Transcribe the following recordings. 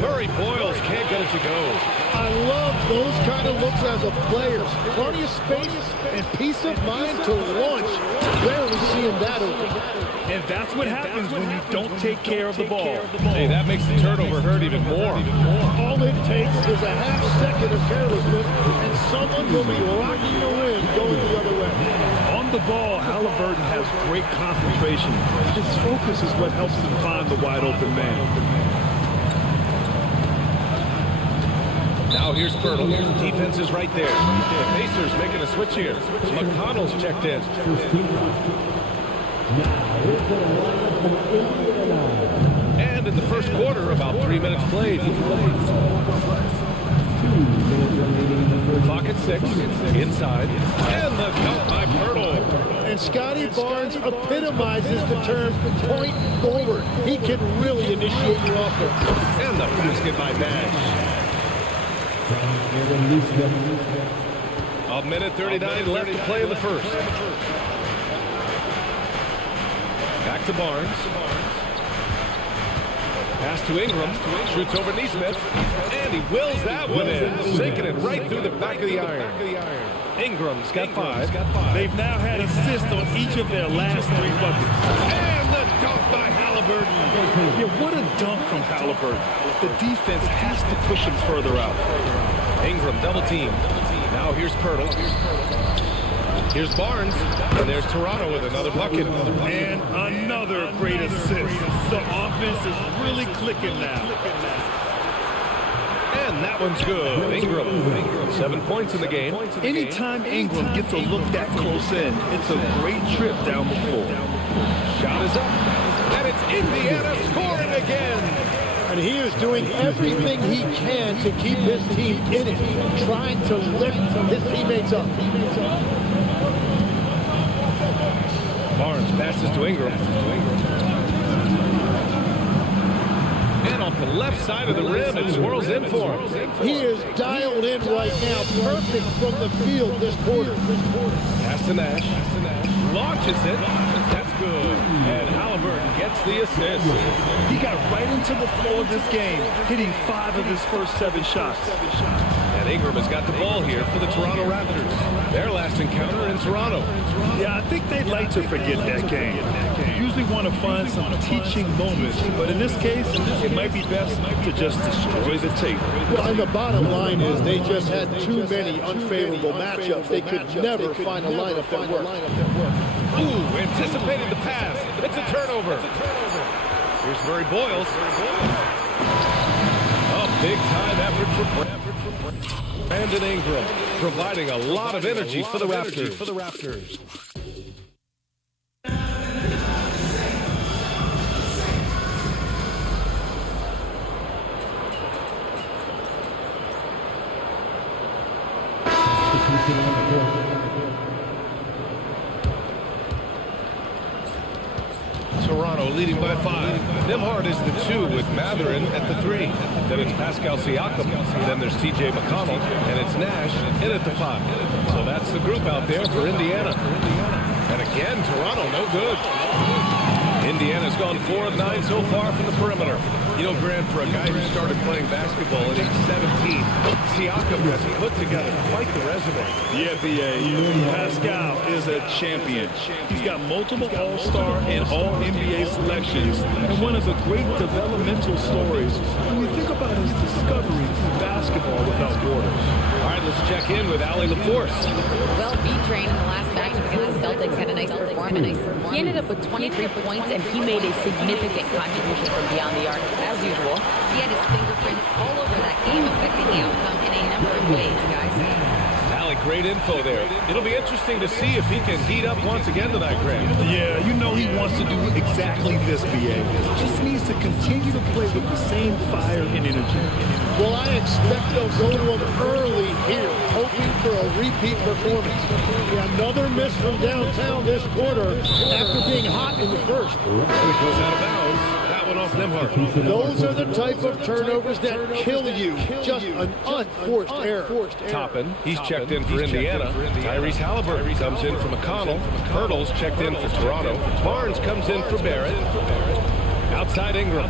Murray Boyles can't get it to go. I love those kind of looks as a player. Plenty of space and peace of mind to launch. Rarely seeing that open. And that's what happens when you don't take care of the ball. Hey, that makes the turnover hurt even more. All it takes is a half second of carelessness, and someone will be rocking the rim going the other way. On the ball, Halliburton has great concentration. His focus is what helps him find the wide open man. Now here's Pirtle. The defense is right there. The Pacers making a switch here. McConnell's checked in. And in the first quarter, about 3 minutes played. Clock at 6. Inside. And the dunk by Pirtle. And Scotty Barnes epitomizes the term point forward. He can really initiate your offense. And the basket by Nash. A minute 39 left to play in the first. Back to Barnes. Pass to Ingram. Shoots over Neesmith. And he wills that one in. Sinking it right through the back of the iron. Ingram's got 5. They've now had assists on each of their last 3 buckets. And the dunk by Halliburton. Yeah, what a dunk from Halliburton. The defense has to push him further out. Ingram double team. Now here's Pirtle. Here's Barnes. And there's Toronto with another bucket. And another great assist. The offense is really clicking now. And that one's good. Ingram. 7 points in the game. Anytime Ingram gets a look that close in, it's a great trip down the floor. Shot is up. And it's Indiana scoring again. And he is doing everything he can to keep his team in it, trying to lift his teammates up. Barnes passes to Ingram. And off the left side of the rim, it swirls in for him. He is dialed in right now, perfect from the field this quarter. Pass to Nash. Launches it. That's good. And Halliburton gets the assist. He got right into the flow of this game, hitting 5 of his first 7 shots. And Ingram has got the ball here for the Toronto Raptors. Their last encounter in Toronto. Yeah, I think they'd like to forget that game. You usually want to find some teaching moments, but in this case, it might be best to just destroy the tape. Well, and the bottom line is they just had too many unfavorable matchups. They could never find a lineup that worked. Ooh, anticipated the pass. It's a turnover. Here's Murray Boyles. A big-time effort for Brandon Ingram, providing a lot of energy for the Raptors. Toronto leading by 5. Nembhard is the 2 with Matherin at the 3. Then it's Pascal Siakam. Then there's TJ McConnell. And it's Nash in at the 5. So that's the group out there for Indiana. And again, Toronto no good. Indiana's gone 4 of 9 so far from the perimeter. You know, Grant, for a guy who started playing basketball at age 17, Siakam has put together quite the resume. Yeah, B.A. Pascal is a champion. He's got multiple All-Star and All-NBA selections, and one of the great developmental stories when you think about his discovery of basketball without borders. All right, let's check in with Allie LaForce. Well, B-Train in the last matchup against the Celtics had a nice performance. He ended up with 23 points, and he made a significant contribution from beyond the arc. As usual, he had his fingerprints all over that game, affecting the outcome in a number of ways, guys. Allie, great info there. It'll be interesting to see if he can heat up once again tonight, Grant. Yeah, you know he wants to do exactly this, B.A. Just needs to continue to play with the same fire and energy. Well, I expect they'll go to him early here, hoping for a repeat performance. Another miss from downtown this quarter after being hot in the first. It goes out of bounds. That one off Nembhard. Those are the type of turnovers that kill you. Just an unforced error. Toppin, he's checked in for Indiana. Tyrese Halliburton comes in for McConnell. Hurdle's checked in for Toronto. Barnes comes in for Barrett. Outside Ingram.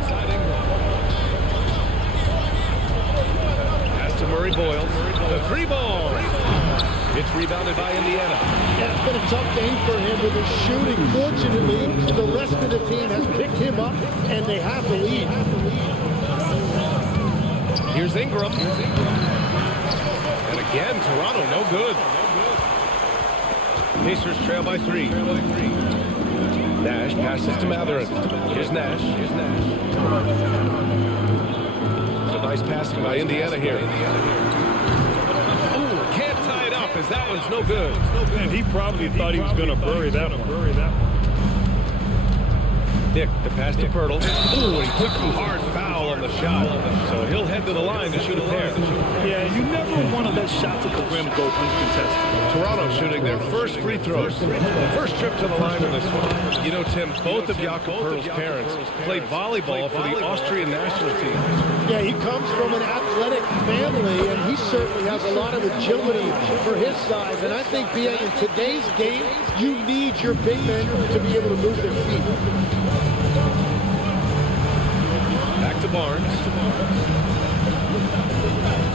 Boyles. The three ball. It's rebounded by Indiana. Yeah, it's been a tough game for him with his shooting. Fortunately, the rest of the team has picked him up, and they have the lead. Here's Ingram. And again, Toronto, no good. Pacers trail by 3. Nash passes to Matherin. Here's Nash. So nice passing by Indiana here. Ooh, can't tie it up as that one's no good. And he probably thought he was going to bury that one. Dick, the pass to Pirtle. Ooh, he took a hard foul on the shot. So he'll head to the line to shoot a pair. Yeah, you never want to let shots at the rim go uncontested. Toronto shooting their first free throws. First trip to the line in this one. You know, Tim, both of Jakob Pirtle's parents played volleyball for the Austrian national team. Yeah, he comes from an athletic family, and he certainly has a lot of agility for his size. And I think being in today's game, you need your big men to be able to move their feet. Back to Barnes.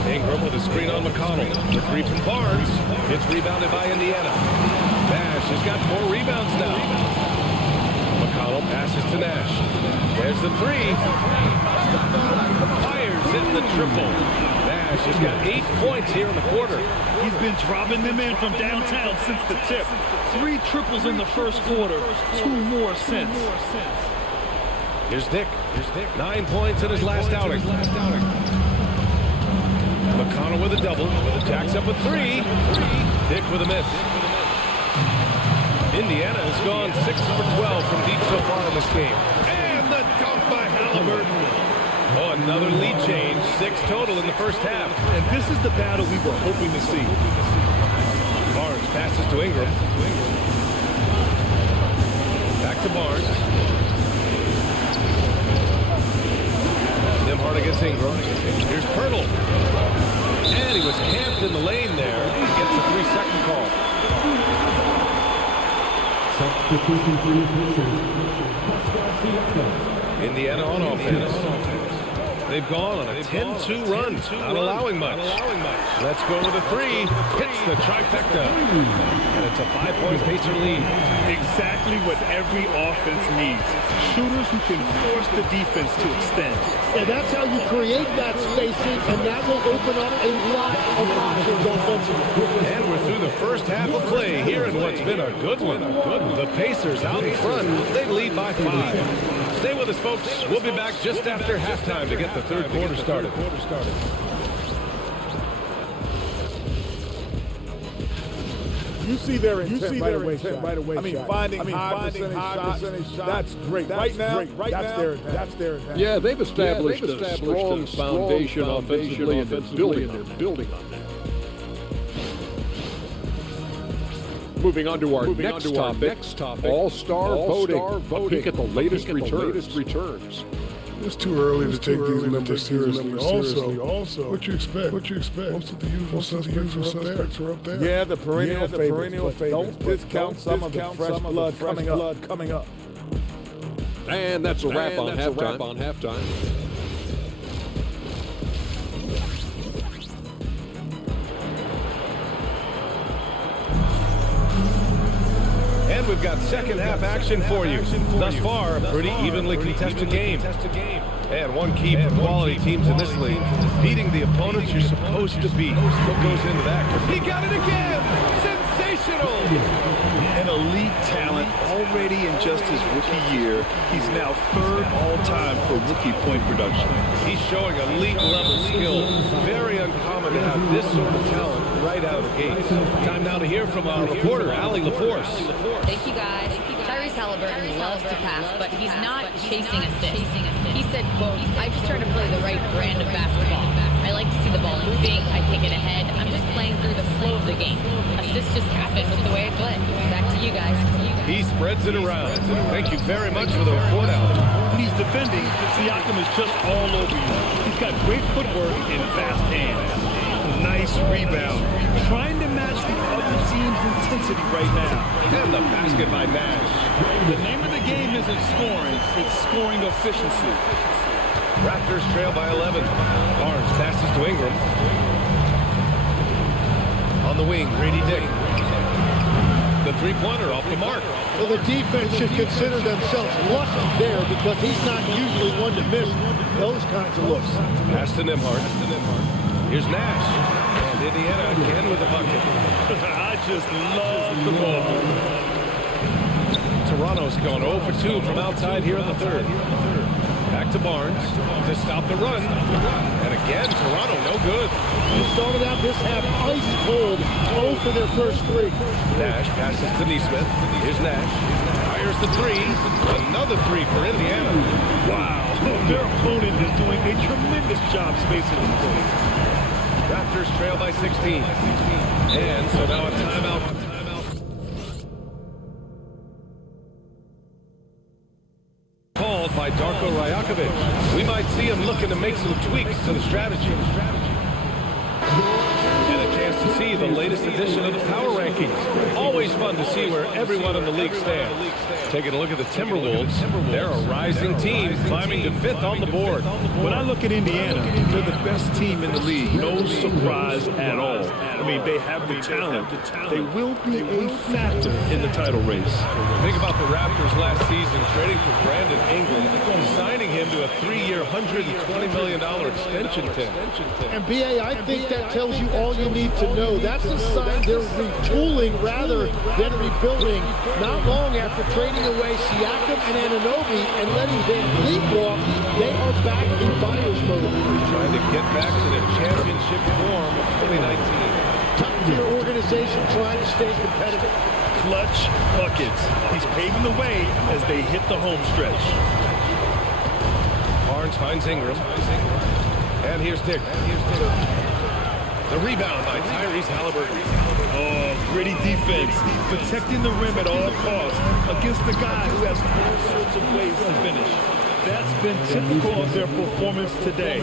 Ingram with a screen on McConnell. The three from Barnes. It's rebounded by Indiana. Nash has got 4 rebounds now. McConnell passes to Nash. There's the three. Fires in the triple. Nash has got 8 points here in the quarter. He's been dropping them in from downtown since the tip. 3 triples in the first quarter, 2 more since. Here's Dick. 9 points in his last outing. McConnell with a double. Jacks up a 3. Dick with a miss. Indiana has gone 6 for 12 from deep so far in this game. And the dunk by Halliburton. Oh, another lead change. 6 total in the first half. And this is the battle we were hoping to see. Barnes passes to Ingram. Back to Barnes. Hard against Ingram. Here's Pirtle. And he was camped in the lane there. He gets a 3-second call. Indiana on offense. They've gone on a 10-2 run, not allowing much. Let's go with a 3. Hits the trifecta. And it's a 5-point Pacer lead. Exactly what every offense needs. Shooters who can force the defense to extend. And that's how you create that spacing, and that will open up a lot of options offensively. And we're through the first half of play here in what's been a good one. The Pacers out in front. They lead by 5. Stay with us, folks. We'll be back just after halftime to get the third quarter started. You see their intent right away. I mean, finding high percentage shots, that's great. Right now, that's their advantage. Yeah, they've established a strong foundation offensively, and they're building on that. Moving on to our next topic, All-Star voting. A peek at the latest returns. It's too early to take these numbers seriously. Also, what you expect? Most of the usual suspects are up there. Yeah, the perennial favorites. Don't discount some of the fresh blood coming up. And that's a wrap on halftime. And we've got second half action for you. Thus far, a pretty evenly contested game. And one key for quality teams in this league, beating the opponents you're supposed to beat. What goes into that? He got it again! Sensational! An elite talent already in just his rookie year. He's now 3rd all-time for rookie point production. He's showing elite level skill. Very uncommon to have this sort of talent right out of the gate. Time now to hear from our reporter, Allie LaForce. Thank you, guys. Tyrese Halliburton loves to pass, but he's not chasing assists. He said, quote, I just try to play the right brand of basketball. I like to see the ball moving. I kick it ahead. I'm just playing through the flow of the game. Assists just happen with the way I play. Back to you guys. He spreads it around. Thank you very much for the report, Allie. When he's defending, Siakam is just all over you. He's got great footwork and fast hands. Nice rebound. Trying to match the other team's intensity right now. And the basket by Nash. The name of the game isn't scoring, it's scoring efficiency. Raptors trail by 11. Barnes passes to Ingram. the wing, Grady Dick. The three-pointer off the mark. Well, the defense should consider themselves lucky there because he's not usually one to miss those kinds of looks. Pass to Nembhard. Here's Nash. And Indiana again with the bucket. I just love the ball. Toronto's gone 0 for 2 from outside here in the third. Back to Barnes to stop the run. And again, Toronto no good. They started out this half ice cold, 0 for their first three. Nash passes to Neesmith. Here's Nash. Fires the three. Another three for Indiana. Wow. Their opponent is doing a tremendous job spacing the floor. Raptors trail by 16. And so now a timeout. Called by Darko Rajakovic. We might see him looking to make some tweaks to the strategy. And a chance to see the latest edition of the power rankings. Always fun to see where everyone in the league stands. Taking a look at the Timberwolves, they're a rising team climbing to 5th on the board. When I look at Indiana, they're the best team in the league. No surprise at all. I mean, they have the talent. They will be a factor in the title race. Think about the Raptors last season trading for Brandon Ingram, signing him to a 3-year, $120 million extension term. And B.A., I think that tells you all you need to know. That's a sign they're retooling rather than rebuilding. Not long after trading away Siakam and Anunoby and letting Van Vliet walk, they are back in buyer's mode. Trying to get back to their championship form of 2019. Top-tier organization trying to stay competitive. Clutch buckets. He's paving the way as they hit the home stretch. Barnes finds Ingram. And here's Dick. The rebound by Tyrese Halliburton. Oh, gritty defense. Protecting the rim at all costs against a guy who has all sorts of ways to finish. That's been typical of their performance today.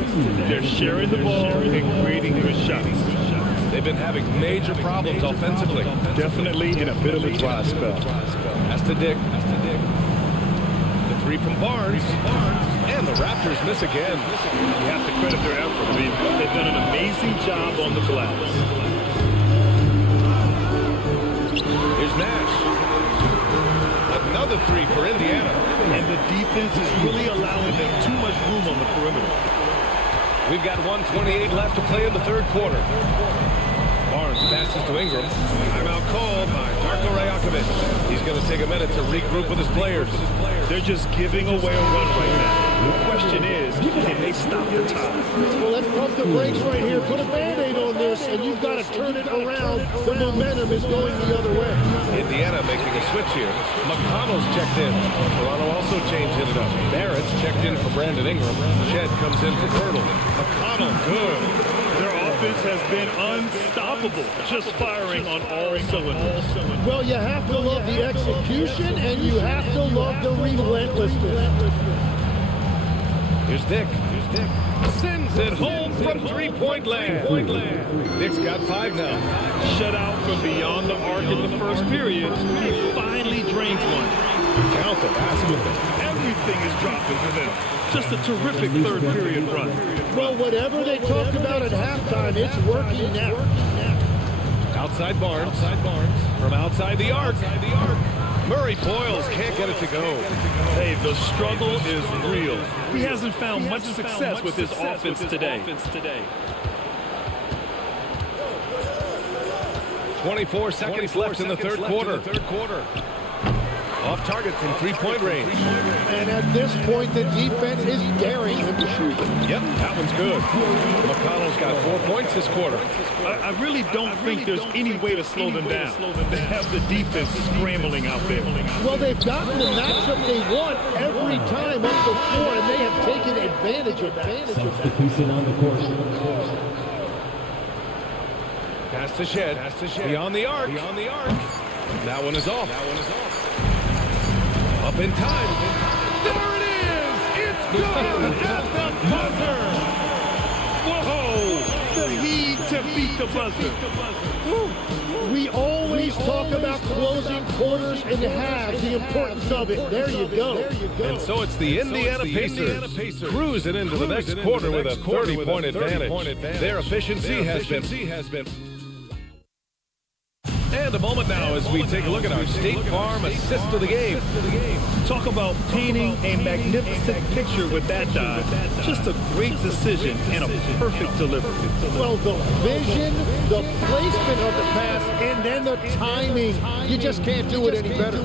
They're sharing the ball and creating good shots. They've been having major problems offensively. Definitely in a bit of a dry spell. Pass to Dick. The three from Barnes. And the Raptors miss again. You have to credit their effort. I mean, they've done an amazing job on the glass. Here's Nash. Another three for Indiana. And the defense is really allowing them too much room on the perimeter. We've got 1:28 left to play in the third quarter. Barnes passes to Ingram. Timeout called by Darko Rajakovic. He's going to take a minute to regroup with his players. They're just giving away a run right now. The question is, can they stop the tide? Well, let's pump the brakes right here. Put a Band-Aid on this, and you've got to turn it around. The momentum is going the other way. Indiana making a switch here. McConnell's checked in. Toronto also changed it up. Barrett's checked in for Brandon Ingram. Shed comes in for Pirtle. McConnell, good. Their offense has been unstoppable, just firing on all cylinders. Well, you have to love the execution, and you have to love the relentlessness. Here's Dick. Sends it home from three-point land. Dick's got 5 now. Shut out from beyond the arc in the first period. He finally drains one. Count the basket. Everything is dropping for them. Just a terrific third period run. Well, whatever they talked about at halftime, it's working now. Outside Barnes. From outside the arc. Murray Boyles can't get it to go. Hey, the struggle is real. He hasn't found much success with his offense today. 24 seconds left in the third quarter. Off target from three-point range. And at this point, the defense is daring him to shoot. Yep, that one's good. McConnell's got 4 points this quarter. I really don't think there's any way to slow them down. They have the defense scrambling out there. Well, they've gotten the matchup they want every time up the floor, and they have taken advantage of that. Substitution on the court. Pass to Shed. Beyond the arc. That one is off. Up in time. There it is! It's good at the buzzer! Whoa! The heave to beat the buzzer. We always talk about closing quarters and halves, the importance of it. There you go. And so it's the Indiana Pacers cruising into the next quarter with a 30-point advantage. Their efficiency has been And a moment now as we take a look at our State Farm assist of the game. Talk about painting a magnificent picture with that dive. Just a great decision and a perfect delivery. Well, the vision, the placement of the pass, and then the timing. You just can't do it any better.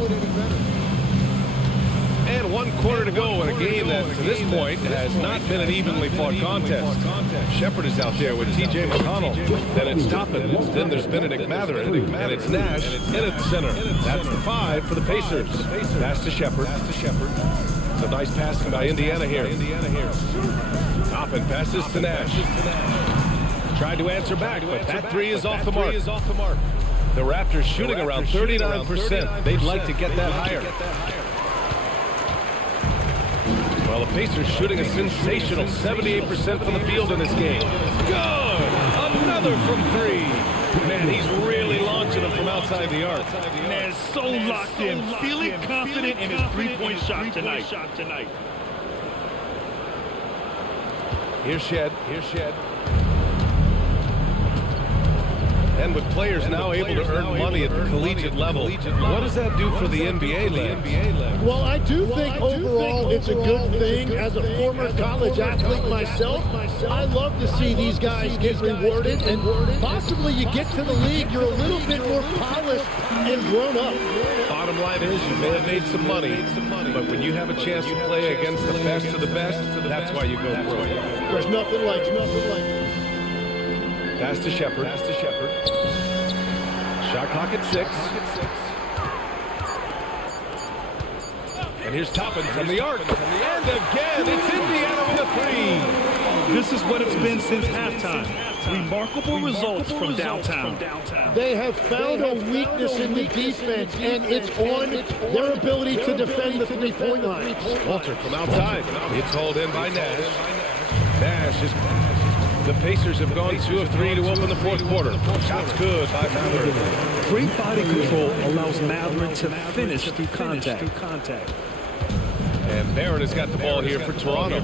And 1 quarter to go in a game that, to this point, has not been an evenly fought contest. Shepard is out there with TJ McConnell. Then it's Toppin. Then there's Benedict Mathurin. And it's Nash in at center. That's the 5 for the Pacers. Pass to Shepard. It's a nice passing by Indiana here. Toppin passes to Nash. Tried to answer back, but that 3 is off the mark. The Raptors shooting around 39%. They'd like to get that higher. Well, the Pacers shooting a sensational 78% from the field in this game. Good! Another from 3. Man, he's really launching them from outside the arc. Man, so locked in, feeling confident in his three-point shot tonight. Here's Shed. And with players now able to earn money at the collegiate level, what does that do for the NBA league? Well, I do think overall it's a good thing. As a former college athlete myself, I love to see these guys get rewarded, and possibly you get to the league, you're a little bit more polished and grown up. Bottom line is you may have made some money, but when you have a chance to play against the best of the best, that's why you go pro. There's nothing like it. Pass to Shepard. Shot clock at 6. And here's Toppin from the arc. And again, it's Indiana with a 3. This is what it's been since halftime. Remarkable results from downtown. They have found a weakness in the defense, and it's on their ability to defend the three-point line. Walter from outside. It's hauled in by Nash. Nash is... The Pacers have gone 2 of 3 to open the 4th quarter. Shots good by Mathurin. Great body control allows Mathurin to finish through contact. And Barrett has got the ball here for Toronto.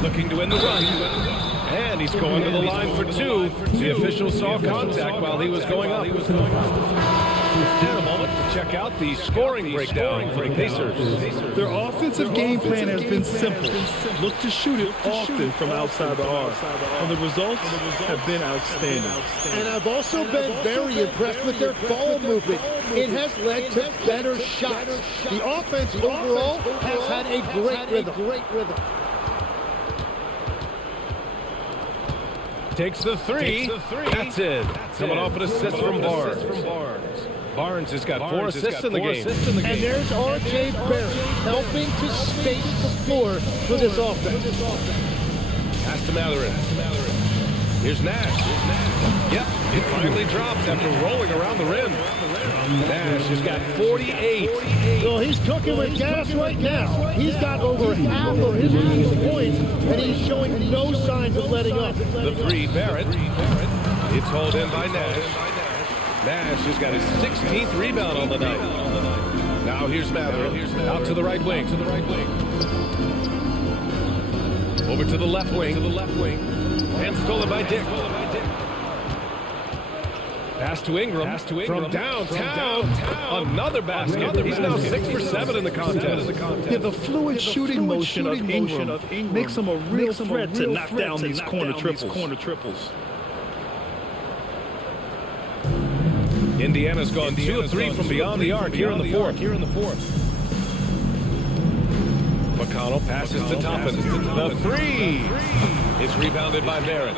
Looking to win the run. And he's going to the line for 2. The official saw contact while he was going up. And a moment to check out the scoring breakdown for the Pacers. Their offensive game plan has been simple. Look to shoot it often from outside the arc. And the results have been outstanding. And I've also been very impressed with their ball movement. It has led to better shots. The offense overall has had a great rhythm. Takes the 3. That's it. Coming off an assist from Barnes. Barnes has got 4 assists in the game. And there's R.J. Barrett helping to space the floor for this offense. Pass to Mathurin. Here's Nash. Yep, it finally drops after rolling around the rim. Nash has got 48. Well, he's cooking with gas right now. He's got over half of his team's points, and he's showing no signs of letting up. The 3, Barrett. It's hauled in by Nash. Nash has got his 16th rebound on the night. Now here's Mathurin. Out to the right wing. Over to the left wing. And stolen by Dick. Pass to Ingram. From downtown. Another basket. He's now 6 for 7 in the contest. Yeah, the fluid shooting motion of Ingram makes him a real threat to knock down these corner triples. Indiana's gone 2 of 3 from beyond the arc here in the 4th. McConnell passes to Toppin. The 3 is rebounded by Barrett.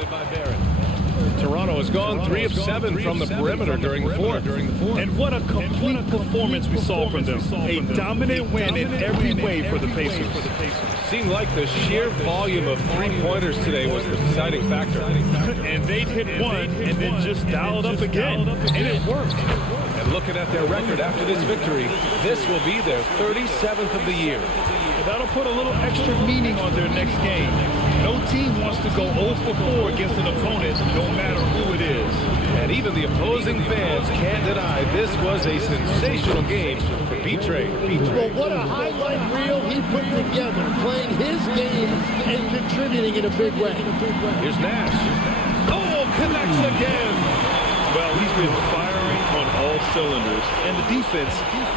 Toronto has gone 3 of 7 from the perimeter during the 4th. And what a complete performance we saw from them. A dominant win in every way for the Pacers. Seemed like the sheer volume of three-pointers today was the deciding factor. And they'd hit one and then just dialed up again. And it worked. And looking at their record after this victory, this will be their 37th of the year. That'll put a little extra meaning on their next game. No team wants to go 0 for 4 against an opponent, no matter who it is. And even the opposing fans can't deny this was a sensational game for P-Trade. Well, what a highlight reel he put together, playing his game and contributing in a big way. Here's Nash. Oh, connects again. Well, he's been firing on all cylinders, and the defense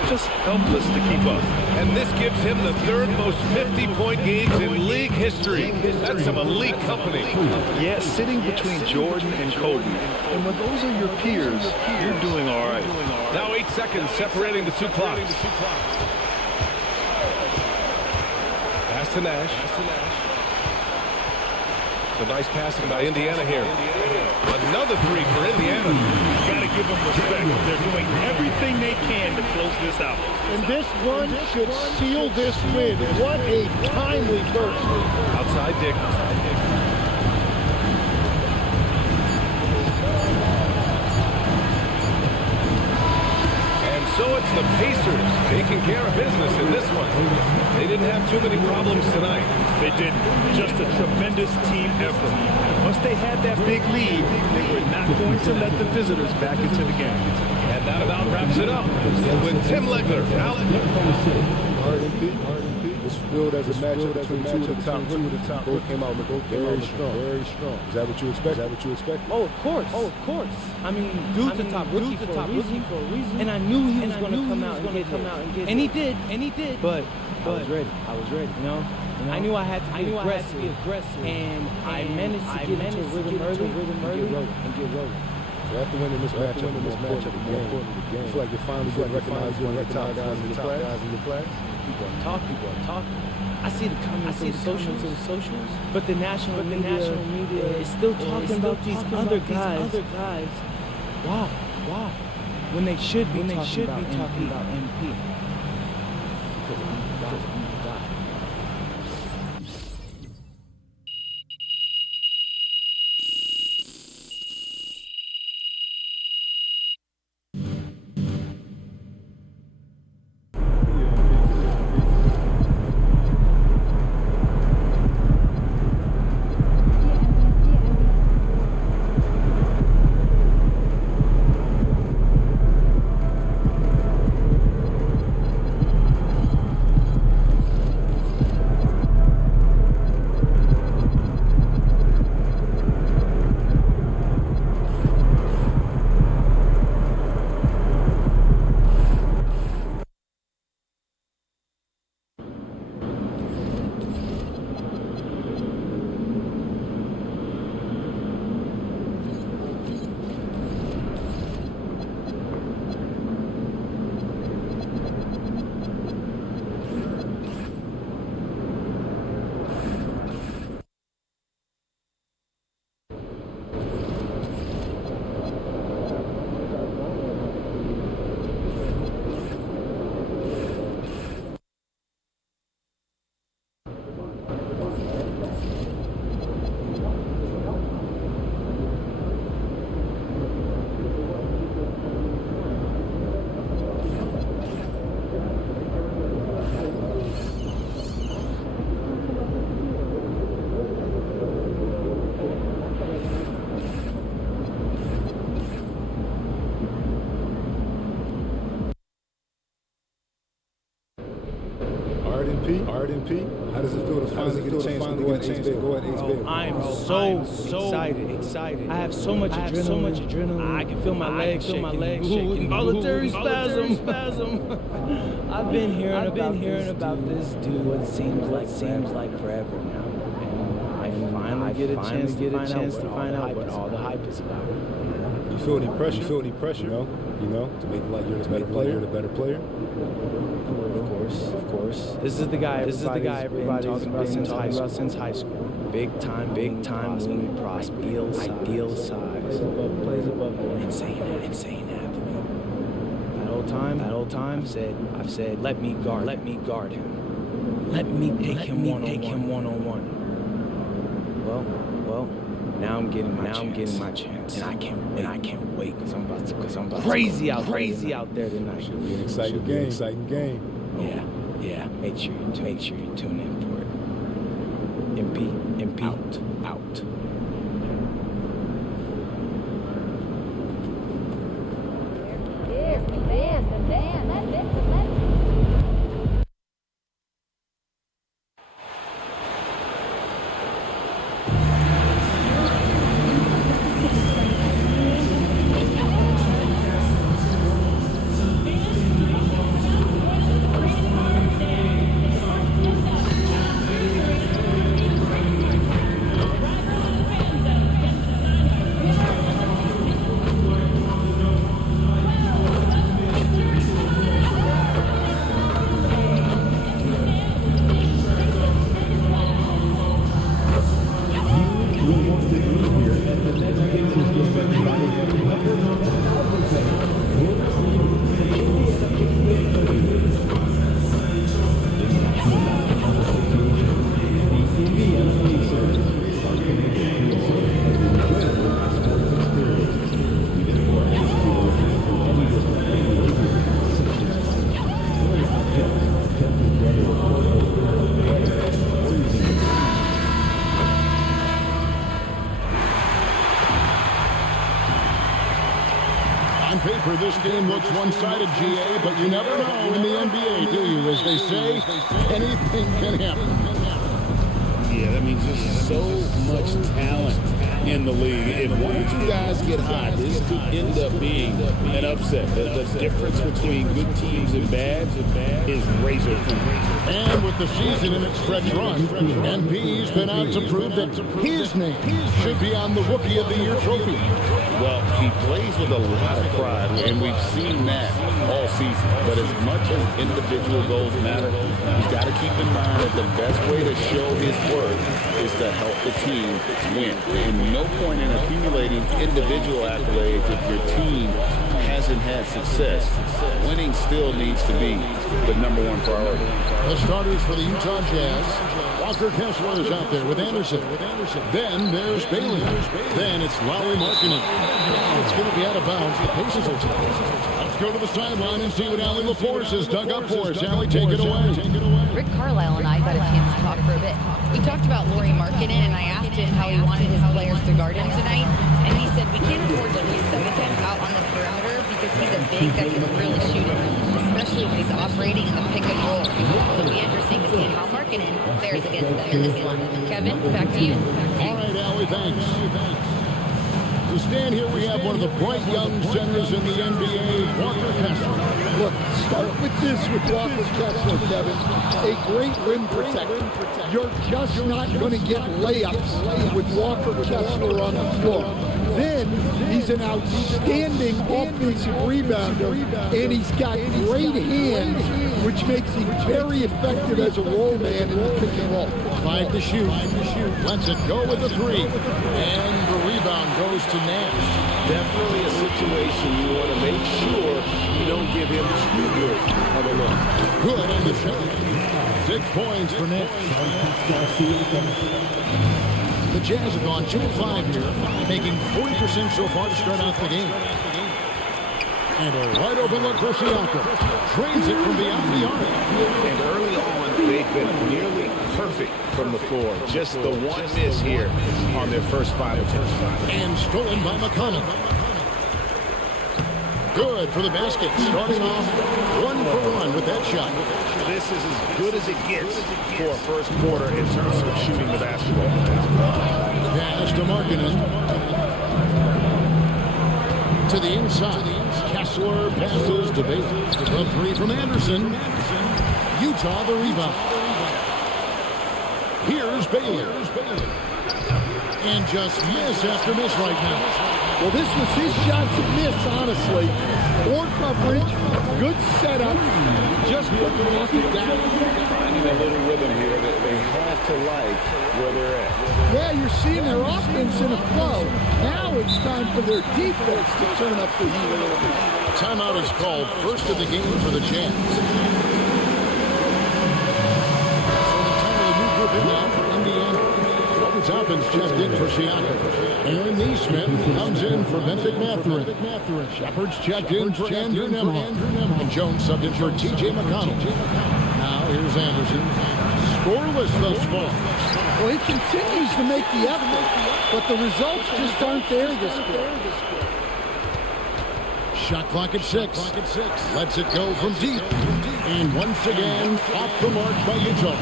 just helpless to keep up. And this gives him the third most 50-point games in league history. That's some elite company. Yeah, sitting between Jordan and Kobe. And when those are your peers, you're doing all right. Now 8 seconds separating the two clocks. Pass to Nash. So nice passing by Indiana here. Another three for Indiana. You got to give them respect. They're doing everything they can to close this out. And this one should seal this win. What a timely burst. Outside Dick. And so it's the Pacers taking care of business in this one. They didn't have too many problems tonight. They didn't. Just a tremendous team effort. Once they had that big lead, they were not going to let the visitors back into the game. And that about wraps it up with Tim Legler out. RDP. This field as a matchup between two of the top. Both came out very strong. Is that what you expect? Oh, of course. I mean, dude's a top rookie for a reason. And I knew he was going to come out and get hit. And he did. But I was ready. You know? I knew I had to be aggressive. And I managed to get into rhythm early and get rolling. So after winning this matchup, again, I feel like you're finally getting recognized as one of the top guys in your class. People are talking. I see the comments on the socials, but the national media is still talking about these other guys. Why? When they should be talking about MP. Because I'm the guy. RDP, how does it feel to finally get a chance to go at Ace Bailey? I am so excited. I have so much adrenaline. I can feel my legs shaking. Involuntary spasm. I've been hearing about this dude. What seems like forever now, and I finally get a chance to find out what all the hype is about. You feel any pressure? You know, to make like you're the better player. Of course. This is the guy everybody's been talking about since high school. Big time, looming prospect, ideal size, plays above the insane athlete. That whole time, I've said, let me guard him. Let me take him one-on-one. Well, now I'm getting my chance, and I can't wait because I'm about to crazy out there tonight. Should be an exciting game. Yeah. Make sure you tune in for it. MP out. On paper, this game looks one-sided, GA, but you never know in the NBA, do you? As they say, anything can happen. Yeah, that means there's so much talent in the league. If one or two guys get hot, this could end up being an upset. The difference between good teams and bad is razor thin. And with the season in its stretch run, NP's been out to prove that his name should be on the Rookie of the Year trophy. Well, he plays with a lot of pride, and we've seen that all season. But as much as individual goals matter, he's got to keep in mind that the best way to show his worth is to help the team win. And no point in accumulating individual accolades if your team hasn't had success. Winning still needs to be the #1 priority. The starters for the Utah Jazz. Walker Kessler is out there with Anderson. Then there's Bailey. Then it's Lauri Markkanen. It's going to be out of bounds. The Pacers are taking. Let's go to the sideline and see what Allie LaForce has dug up for us. Allie, take it away. Rick Carlisle and I got a chance to talk for a bit. We talked about Lauri Markkanen, and I asked him how he wanted his players to guard him tonight, and he said we can't afford to lose sight of him out on the perimeter because he's a big that can really shoot it, especially when he's operating in the pick and roll. It'll be interesting to see how Markkanen fares against them in this one. Kevin, back to you. All right, Allie, thanks. To stand here, we have one of the bright young centers in the NBA, Walker Kessler. Look, start with this with Walker Kessler, Kevin. A great rim protector. You're just not going to get layups with Walker Kessler on the floor. Then he's an outstanding offensive rebounder, and he's got great hands, which makes him very effective as a roll man in the pick and roll. 5 to shoot. Lets it go with the 3. And the rebound goes to Nash. Definitely a situation you want to make sure you don't give him too good of a look. Good on the shot. 6 points for Nash. The Jazz have gone 2 of 5 here, making 40% so far to start off the game. And a wide open look for Siakam. Drains it from beyond the arc. And early on, they've been nearly perfect from the floor. Just the one miss here on their first 5 attempts. And stolen by McConnell. Good for the basket. Starting off 1 for 1 with that shot. This is as good as it gets for a first quarter in terms of shooting the basketball. Pass to Markkanen. To the inside. Kessler passes to Bailey. The 3 from Anderson. Utah the rebound. Here's Bailey. And just miss after miss right now. Well, this was his shot to miss, honestly. Poor coverage, good setup, just couldn't knock it down. Finding a little rhythm here that they have to like where they're at. Yeah, you're seeing their offense in a flow. Now it's time for their defense to turn up the heat a little bit. Timeout is called, first of the game for the Jazz. So the time of the new group in now for Indiana. Robert Toppin's checked in for Siakam. Aaron Neesmith comes in for Benedict Mathurin. Shepard's checked in for Andrew Nembhard. And Jones subbed in for T.J. McConnell. Now here's Anderson. Scoreless thus far. Well, he continues to make the effort, but the results just aren't there this quarter. Shot clock at 6. Lets it go from deep. And once again, off the mark by Utah.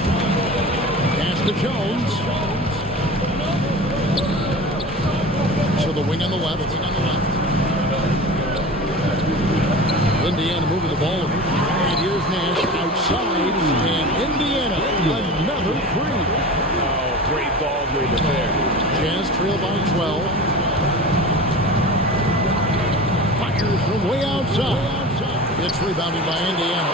Pass to Jones. To the wing on the left. Indiana moving the ball. And here's Nash outside. And Indiana, another 3. Oh, great ball movement there. Jazz trail by 12. Fires from way outside. It's rebounded by Indiana.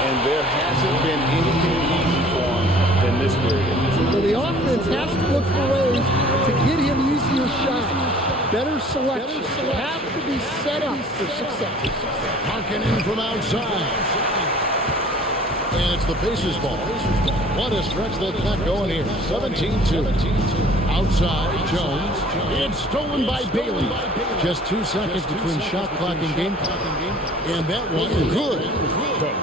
And there hasn't been anything easy for him than this period. So the offense has to look for ways to get better selection. You have to be set up for success. Markkanen from outside. And it's the Pacers ball. What a stretch they've got going here. 17-2. Outside, Jones. It's stolen by Bailey. Just 2 seconds between shot clock and game clock. And that one, good.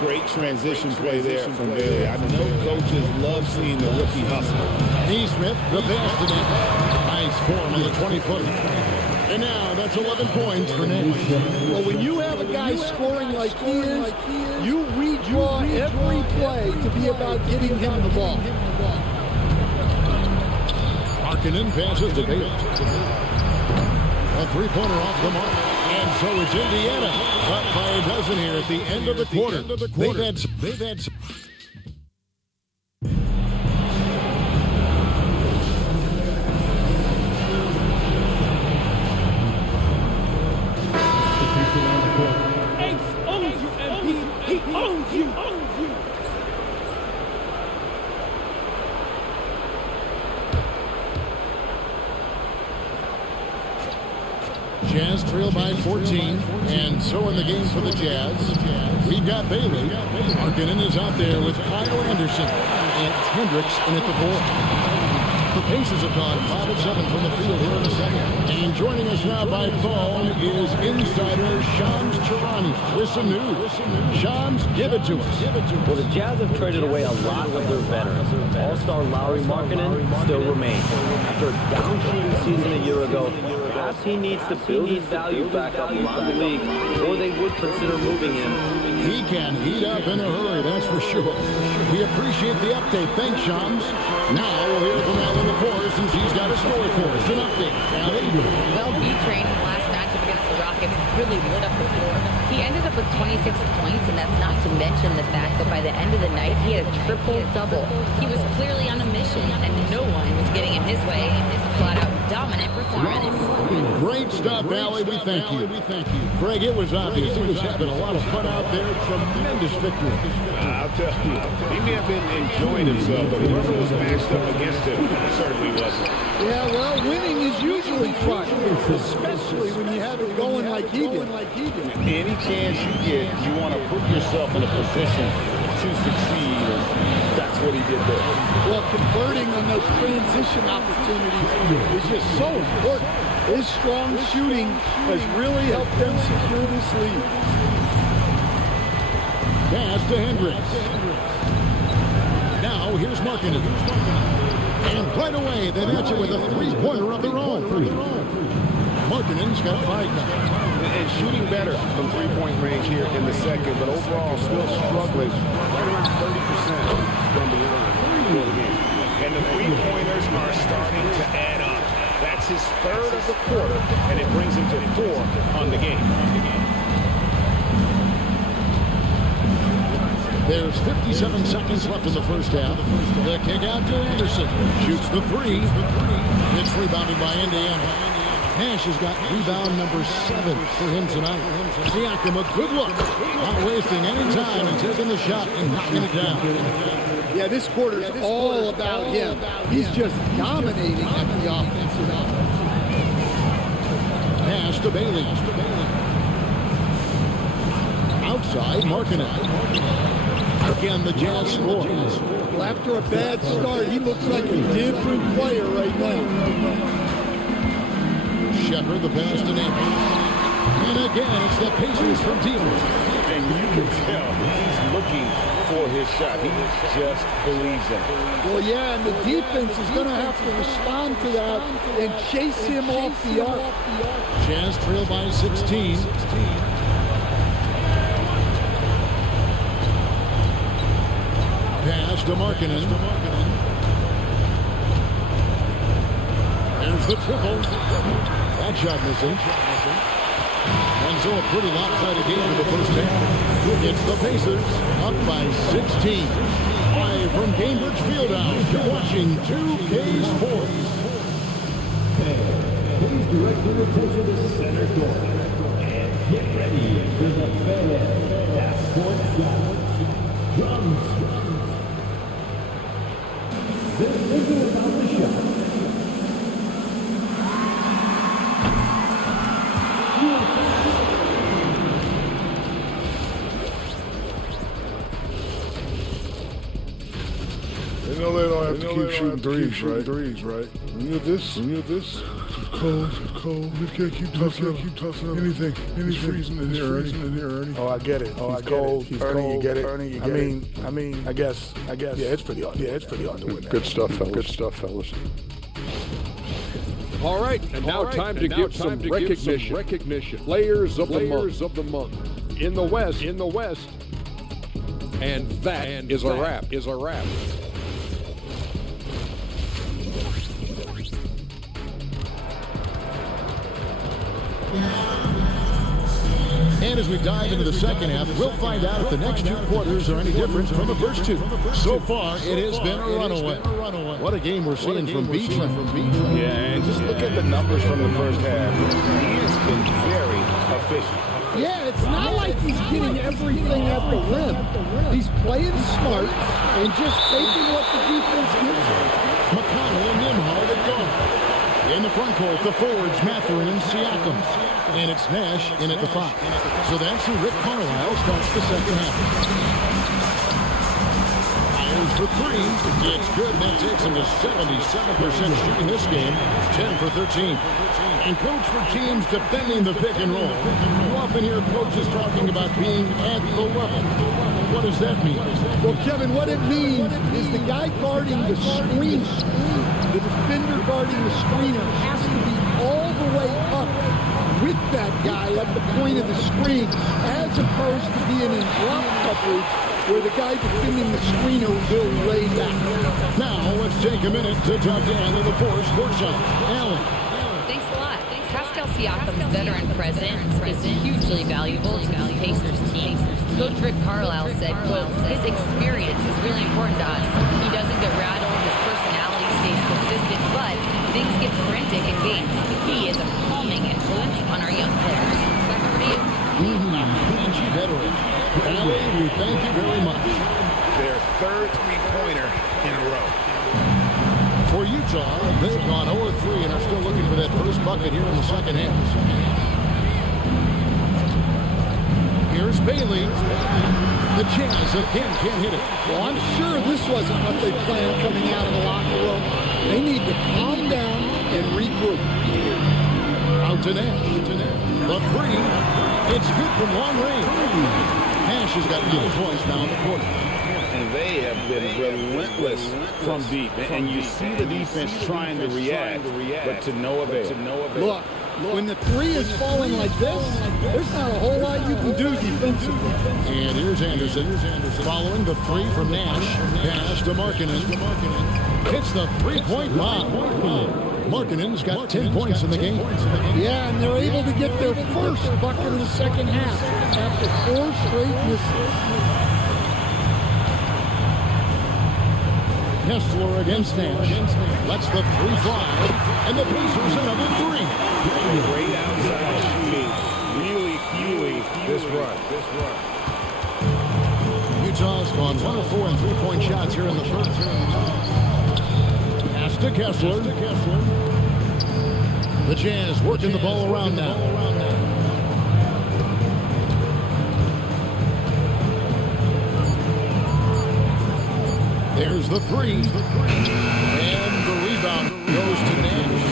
Great transition play there from Bailey. I know coaches love seeing the rookie hustle. Neesmith, the pass to net. Nice form on the 20-footer. And now that's 11 points for Nash. Well, when you have a guy scoring like he is, you redraw every play to be about getting him the ball. Markkanen passes to Bailey. A three-pointer off the mark. And so it's Indiana up by a dozen here at the end of the quarter. They've had some. Jazz trail by 14, and so in the game for the Jazz, we've got Bailey. Markkanen is out there with Kyle Anderson and Hendricks in at the 4. The Pacers have gone 5 of 7 from the field here in the second. And joining us now by phone is insider Shams Charania with some news. Shams, give it to us. Well, the Jazz have traded away a lot of their veterans. All-star Lowry Markkanen still remains. After a down-shooting season a year ago, perhaps he needs to build his value back up around the league before they would consider moving him. He can heat up in a hurry, that's for sure. We appreciate the update. Thanks, Shams. Now we'll hear from Allie McCoy since she's got a story for us. An update. Allie? Well, B-Train in the last matchup against the Rockets really lit up the floor. He ended up with 26 points, and that's not to mention the fact that by the end of the night, he had a triple-double. He was clearly on a mission, and no one was getting in his way. A flat-out dominant performance. Great stuff, Allie. We thank you. Greg, it was obvious he was having a lot of fun out there. Tremendous victory. I'll tell you, he may have been enjoying himself, but whoever was matched up against him certainly wasn't. Yeah, well, winning is usually fun, especially when you have it going like he did. Any chance you get, you want to put yourself in a position to succeed, and that's what he did there. Well, converting on those transition opportunities is just so important. His strong shooting has really helped them secure this lead. Pass to Hendricks. Now here's Markkanen. And right away they match it with a three-pointer of their own. Markkanen's got 5 now. And shooting better from three-point range here in the second, but overall still struggling right around 30% from beyond. And the three-pointers are starting to add up. That's his third of the quarter, and it brings him to 4 on the game. There's 57 seconds left in the first half. The kick out to Anderson. Shoots the 3. It's rebounded by Indiana. Nash has got rebound number 7 for him tonight. Siakam, a good look. Not wasting any time and taking the shot and knocking it down. Yeah, this quarter is all about him. He's just dominating at the offensive end. Pass to Bailey. Outside, Markkanen. Again, the Jazz score. Well, after a bad start, he looks like a different player right now. Shepard, the pass to Nate. And again, it's the Pacers from Teal. And you can tell he's looking for his shot. He just believes it. Well, yeah, and the defense is going to have to respond to that and chase him off the arc. Jazz trail by 16. Pass to Markkanen. There's the triple. That shot missing. And so a pretty lopsided game in the first half. It's the Pacers up by 16. Live from Cambridge Fieldhouse, you're watching 2K Sports. Please direct your attention to center court and get ready for the farewell half-court shot. Drums. They're thinking about the shot. shooting threes, right? When you're this, it's cold. You can't keep tossing up anything. It's freezing in here, Ernie. Oh, I get it. He's cold. Ernie, you get it. I mean, I guess. Yeah, it's pretty hard. It's pretty hard to win that. Good stuff, fellas. All right, and now time to give some recognition. Players of the month. In the West. And that is a wrap. And as we dive into the second half, we'll find out if the next two quarters are any different from the first two. So far, it has been a runaway. What a game we're seeing from Beachland. Yeah, and just look at the numbers from the first half. He has been very efficient. Yeah, it's not like he's getting everything at the rim. He's playing smart and just taking what the defense gives him. McConnell and Nimhard at guard. In the front court, the forwards, Mathurin and Siakam. And it's Nash in at the 5. So that's who Rick Carlisle starts the second half. Fires for 3. It's good. That takes him to 77% shooting this game. 10 for 13. And coach for teams defending the pick and roll. You often hear coaches talking about being at the level. What does that mean? Well, Kevin, what it means is the guy guarding the screen, the defender guarding the screener, has to be all the way up with that guy at the point of the screen, as opposed to being in drop coverage where the guy defending the screener will lay down. Now let's take a minute to talk to Alan the Force courtside. Alan. Thanks a lot. Pascal Siakam's veteran presence is hugely valuable to this Pacers team. Coach Rick Carlisle said, quote, his experience is really important to us. He doesn't get rattled, his personality stays consistent, but things get frantic in games. He is a calming influence on our young players. Back over to you. Veteran. Alan, we thank you very much. Their third three-pointer in a row. For Utah, they've gone 0-3 and are still looking for that first bucket here in the second half. Here's Bailey. The Jazz again can't hit it. Well, I'm sure this wasn't what they planned coming out of the locker room. They need to calm down and regroup. Out to Nash. The 3. It's good from long range. Nash has got 9 points now in the quarter. And they have been relentless from deep. And you see the defense trying to react, but to no avail. Look, when the 3 is falling like this, there's not a whole lot you can do defensively. And here's Anderson. Following the 3 from Nash. Pass to Markkanen. Hits the 3-point bomb. Markkanen's got 10 points in the game. Yeah, and they're able to get their first bucket in the second half after 4 straight misses. Kessler against Nash. Lets the 3 fly. And the Pacers another 3. Great outside shooting. Really fueling this run. Utah's gone 1 of 4 in 3-point shots here in the first. Pass to Kessler. The Jazz working the ball around now. There's the 3. And the rebound goes to Nash.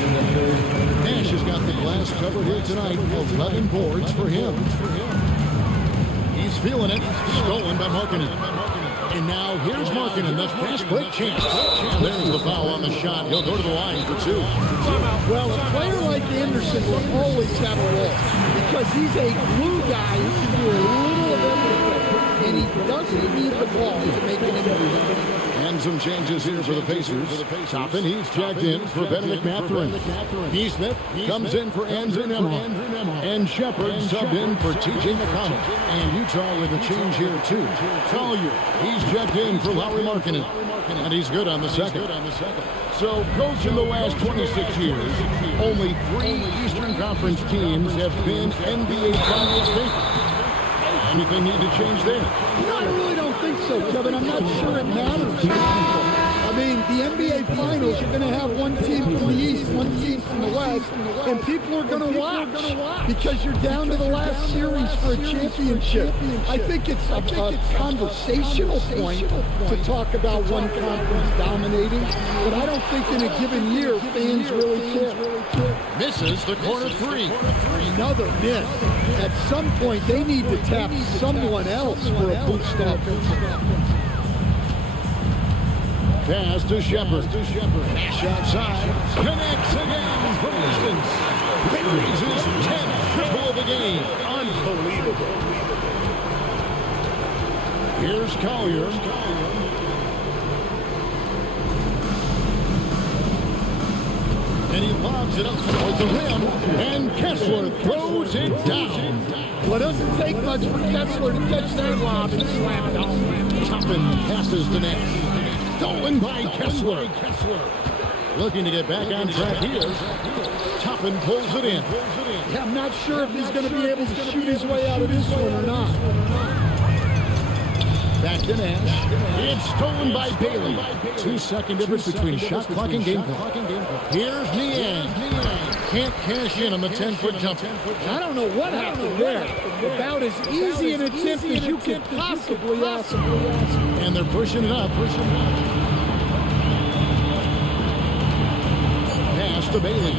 Nash has got the glass covered here tonight. 11 boards for him. He's feeling it. Stolen by Markkanen. And now here's Markkanen, the fast break chance. There's the foul on the shot. He'll go to the line for 2. Well, a player like Anderson will always have a role because he's a glue guy who can do a little of everything, and he doesn't need the ball to make an impact. And some changes here for the Pacers. Toppin, he's checked in for Benedict Mathurin. Neesmith comes in for Andrew Nimhard. And Shepard subbed in for T.J. McConnell. And Utah with a change here, too. Collier, he's checked in for Lauri Markkanen. And he's good on the second. So, coach, in the last 26 years, only 3 Eastern Conference teams have been NBA Finals favorites. Anything need to change there? You know, I really don't think so, Kevin. I'm not sure it matters. I mean, the NBA Finals, you're going to have one team from the East, one team from the West, and people are going to watch because you're down to the last series for a championship. I think it's a conversational point to talk about one conference dominating, but I don't think in a given year fans really care. Misses the corner three. Another miss. At some point, they need to tap someone else for a boost offense. Pass to Shepard. Nash outside. Connects again from distance. Buries his 10th triple of the game. Unbelievable. Here's Collier. And he lobs it up towards the rim. And Kessler throws it down. Well, it doesn't take much for Kessler to catch that lob and slam it home. Toppin passes to Nash. Stolen by Kessler. Looking to get back on track here. Toppin pulls it in. Yeah, I'm not sure if he's going to be able to shoot his way out of this one or not. Back to Nash. It's stolen by Bailey. 2-second difference between shot clock and game clock. Here's Niang. Can't cash in on the 10-foot jumper. I don't know what happened there. About as easy an attempt as you could possibly ask. And they're pushing it up. Pass to Bailey.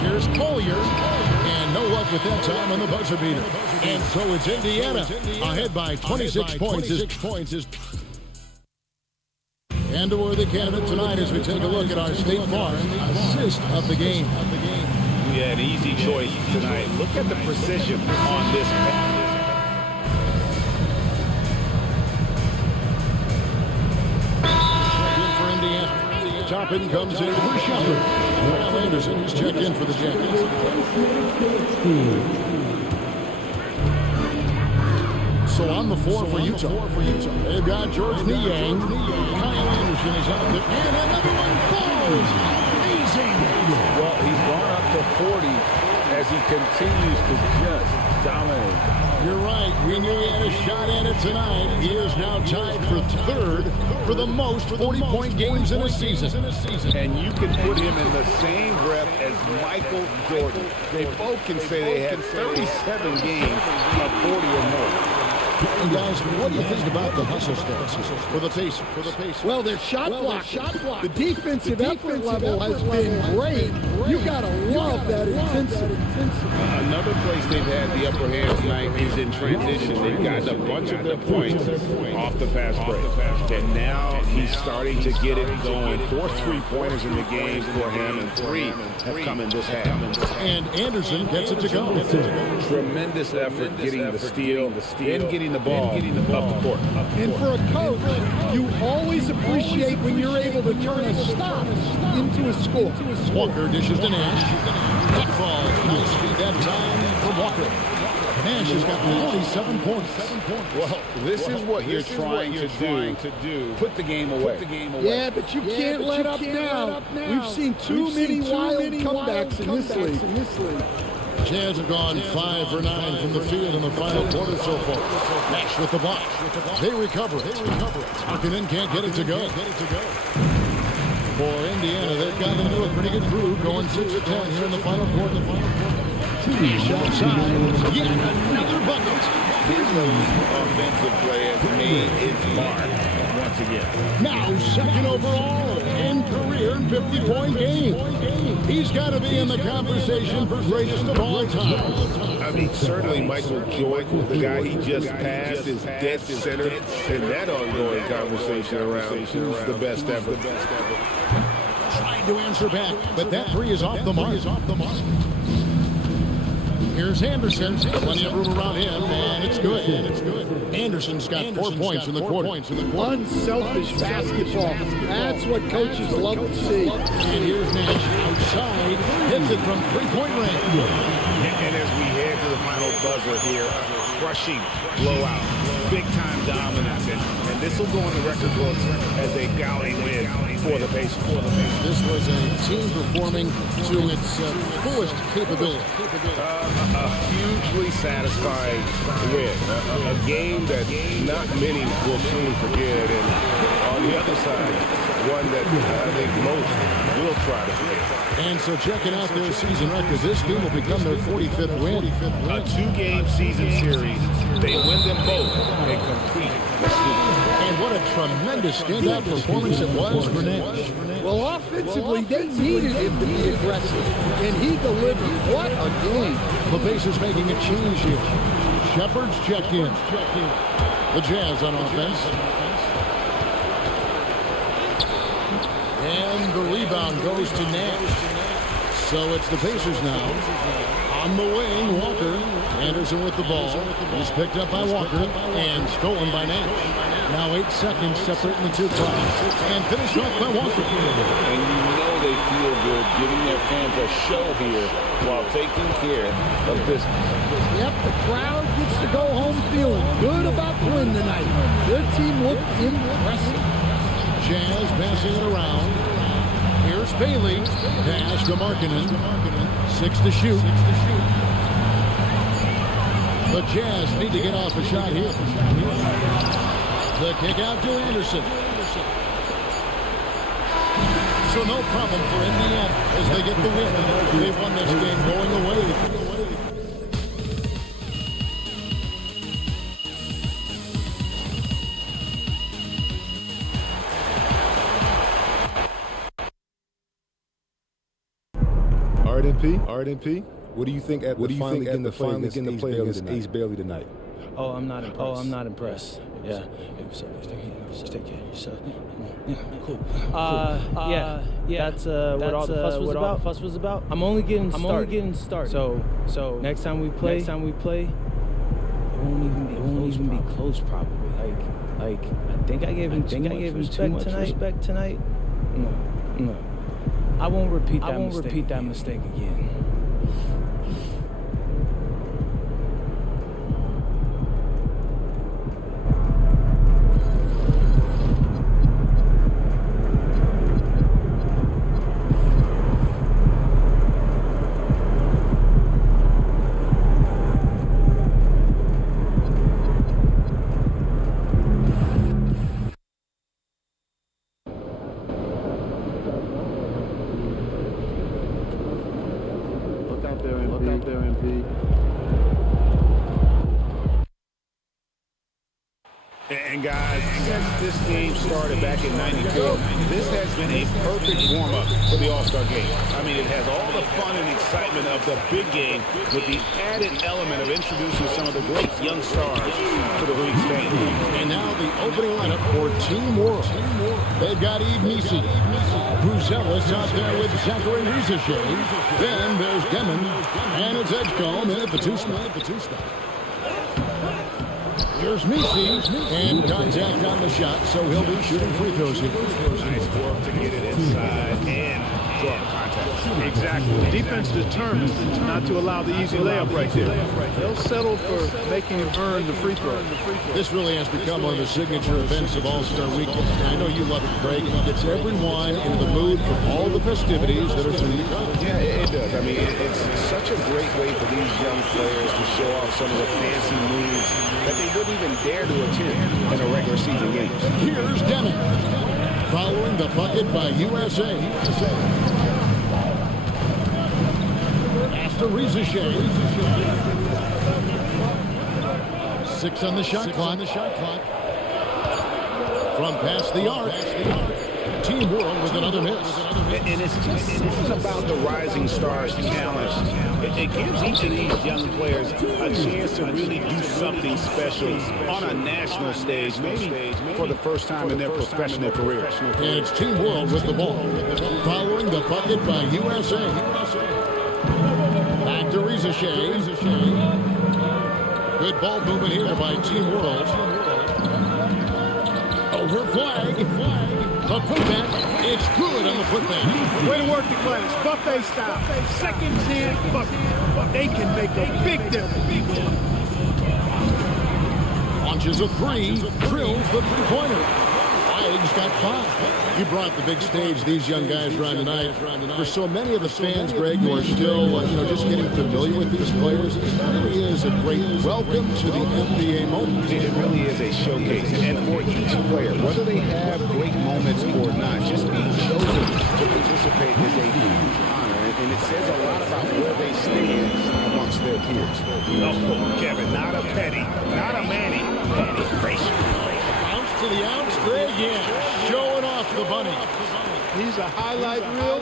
Here's Collier. And no luck with that time on the buzzer beater. And so it's Indiana ahead by 26 points. And we're the candidate tonight as we take a look at our State Farm assist of the game. We had an easy choice tonight. Look at the precision on this pass. For Indiana. Toppin comes in for Shepard. Well, Anderson is checked in for the Jackets. So on the floor for Utah. They've got George Niang. Kyle Anderson is out there. And another one falls. Amazing. Well, he's gone up to 40 as he continues to just dominate. You're right. We knew he had a shot at it tonight. He is now tied for third for the most 40-point games in a season. And you can put him in the same breath as Michael Jordan. They both can say they had 37 games of 40 or more. And guys, what do you think about the hustle stats for the Pacers? Well, their shot block. The defensive effort level has been great. You got to love that intensity. Another place they've had the upper hand tonight is in transition. They've gotten a bunch of their points off the fast break. And now he's starting to get it going. 4 3-pointers in the game for him, and 3 have come in this half. And Anderson gets it to go. Tremendous effort getting the steal and getting the ball up the court. And for a coach, you always appreciate when you're able to turn a stop into a score. Walker dishes to Nash. That falls. Nice feed that time from Walker. Nash has got 47 points. Well, this is what you're trying to do. Put the game away. Yeah, but you can't let up now. We've seen too many wild comebacks in this league. Jazz have gone 5 for 9 from the field in the final quarter so far. Nash with the block. They recover. Harkinen can't get it to go. For Indiana, they've gotten into a pretty good groove, going 6 of 10 here in the final quarter. Nash outside. Yet another bucket. His offensive play has made its mark once again. Now second overall and career 50-point game. He's got to be in the conversation for greatest of all time. I mean, certainly Michael Jordan, the guy he just passed, is dead center in that ongoing conversation around who's the best ever. Tried to answer back, but that 3 is off the mark. Here's Anderson. Plenty of room around him, and it's good. Anderson's got 4 points in the quarter. Unselfish basketball. That's what coaches love to see. And here's Nash outside. Hits it from 3-point range. And as we head to the final buzzer here, crushing blowout, big-time dominance, and this will go in the record books as a gouty win for the Pacers. This was a team performing to its fullest capability. A hugely satisfying win. A game that not many will soon forget. And on the other side, one that I think most will try to forget. And so checking out their season record, this game will become their 45th win. A 2-game season series. They win them both and complete the sweep. And what a tremendous standout performance it was for Nash. Well, offensively, they needed him to be aggressive, and he delivered. What a game. The Pacers making a change here. Shepard's checked in. The Jazz on offense. And the rebound goes to Nash. So it's the Pacers now. On the wing, Walker. Anderson with the ball. He's picked up by Walker and stolen by Nash. Now 8 seconds separating the two clocks. And finished off by Walker. And you know they feel good giving their fans a show here while taking care of business. Yep, the crowd gets to go home feeling good about the win tonight. Their team looked impressive. Jazz passing it around. Here's Bailey. Pass to Markkanen. 6 to shoot. The Jazz need to get off a shot here. The kick out to Anderson. So no problem for Indiana as they get the win. They won this game going away. RNP, what do you think at the finally getting the play against Ace Bailey tonight? Oh, I'm not impressed. Yeah. Take care of yourself. Yeah, cool. That's what all the fuss was about. I'm only getting started. So next time we play, it won't even be close probably. Like I think I gave him too much respect tonight. No. I won't repeat that mistake again. And guys, since this game started back in '94, this has been a perfect warm-up for the All-Star game. I mean, it has all the fun and excitement of the big game with the added element of introducing some of the great young stars to the league's fame. And now the opening lineup for Team World. They've got Yves Missi, Bruzelis out there with Zachary Rizichet. Then there's Demon, and it's Edgecombe in at the two-spot. Here's Missi, and contact on the shot, so he'll be shooting free throws here. Nice work to get it inside and draw contact. Exactly. Defense determined not to allow the easy layup right there. They'll settle for making him earn the free throw. This really has become one of the signature events of All-Star Weekend. I know you love it, Craig. It gets everyone in the mood for all the festivities that are soon to come. Yeah, it does. I mean, it's such a great way for these young players to show off some of the fancy moves that they wouldn't even dare to attempt in a regular season game. Here's Demon, following the bucket by USA. After Rizichet. 6 on the shot clock. From past the arc. Team World with another miss. And this isn't about the rising stars' talent. It gives each of these young players a chance to really do something special on a national stage, maybe for the first time in their professional career. And it's Team World with the ball. Following the bucket by USA. Back to Rizichet. Good ball movement here by Team World. Over flag. The putback, it's good on the putback. Way to work the class, buffet style. Second chance bucket. They can make a big difference. launches a three, drills the three-pointer. Wags got 5. You brought the big stage, these young guys around tonight. For so many of the fans, Greg, who are still just getting familiar with these players, it really is a great welcome to the NBA moment. It really is a showcase. And for each player, whether they have great moments or not, just being chosen to participate is a huge honor. And it says a lot about where they stand amongst their peers. Oh, Kevin, not a penny, not a Manny, but a racial. To the outs, Greg, yeah, showing off the bunny. He's a highlight reel,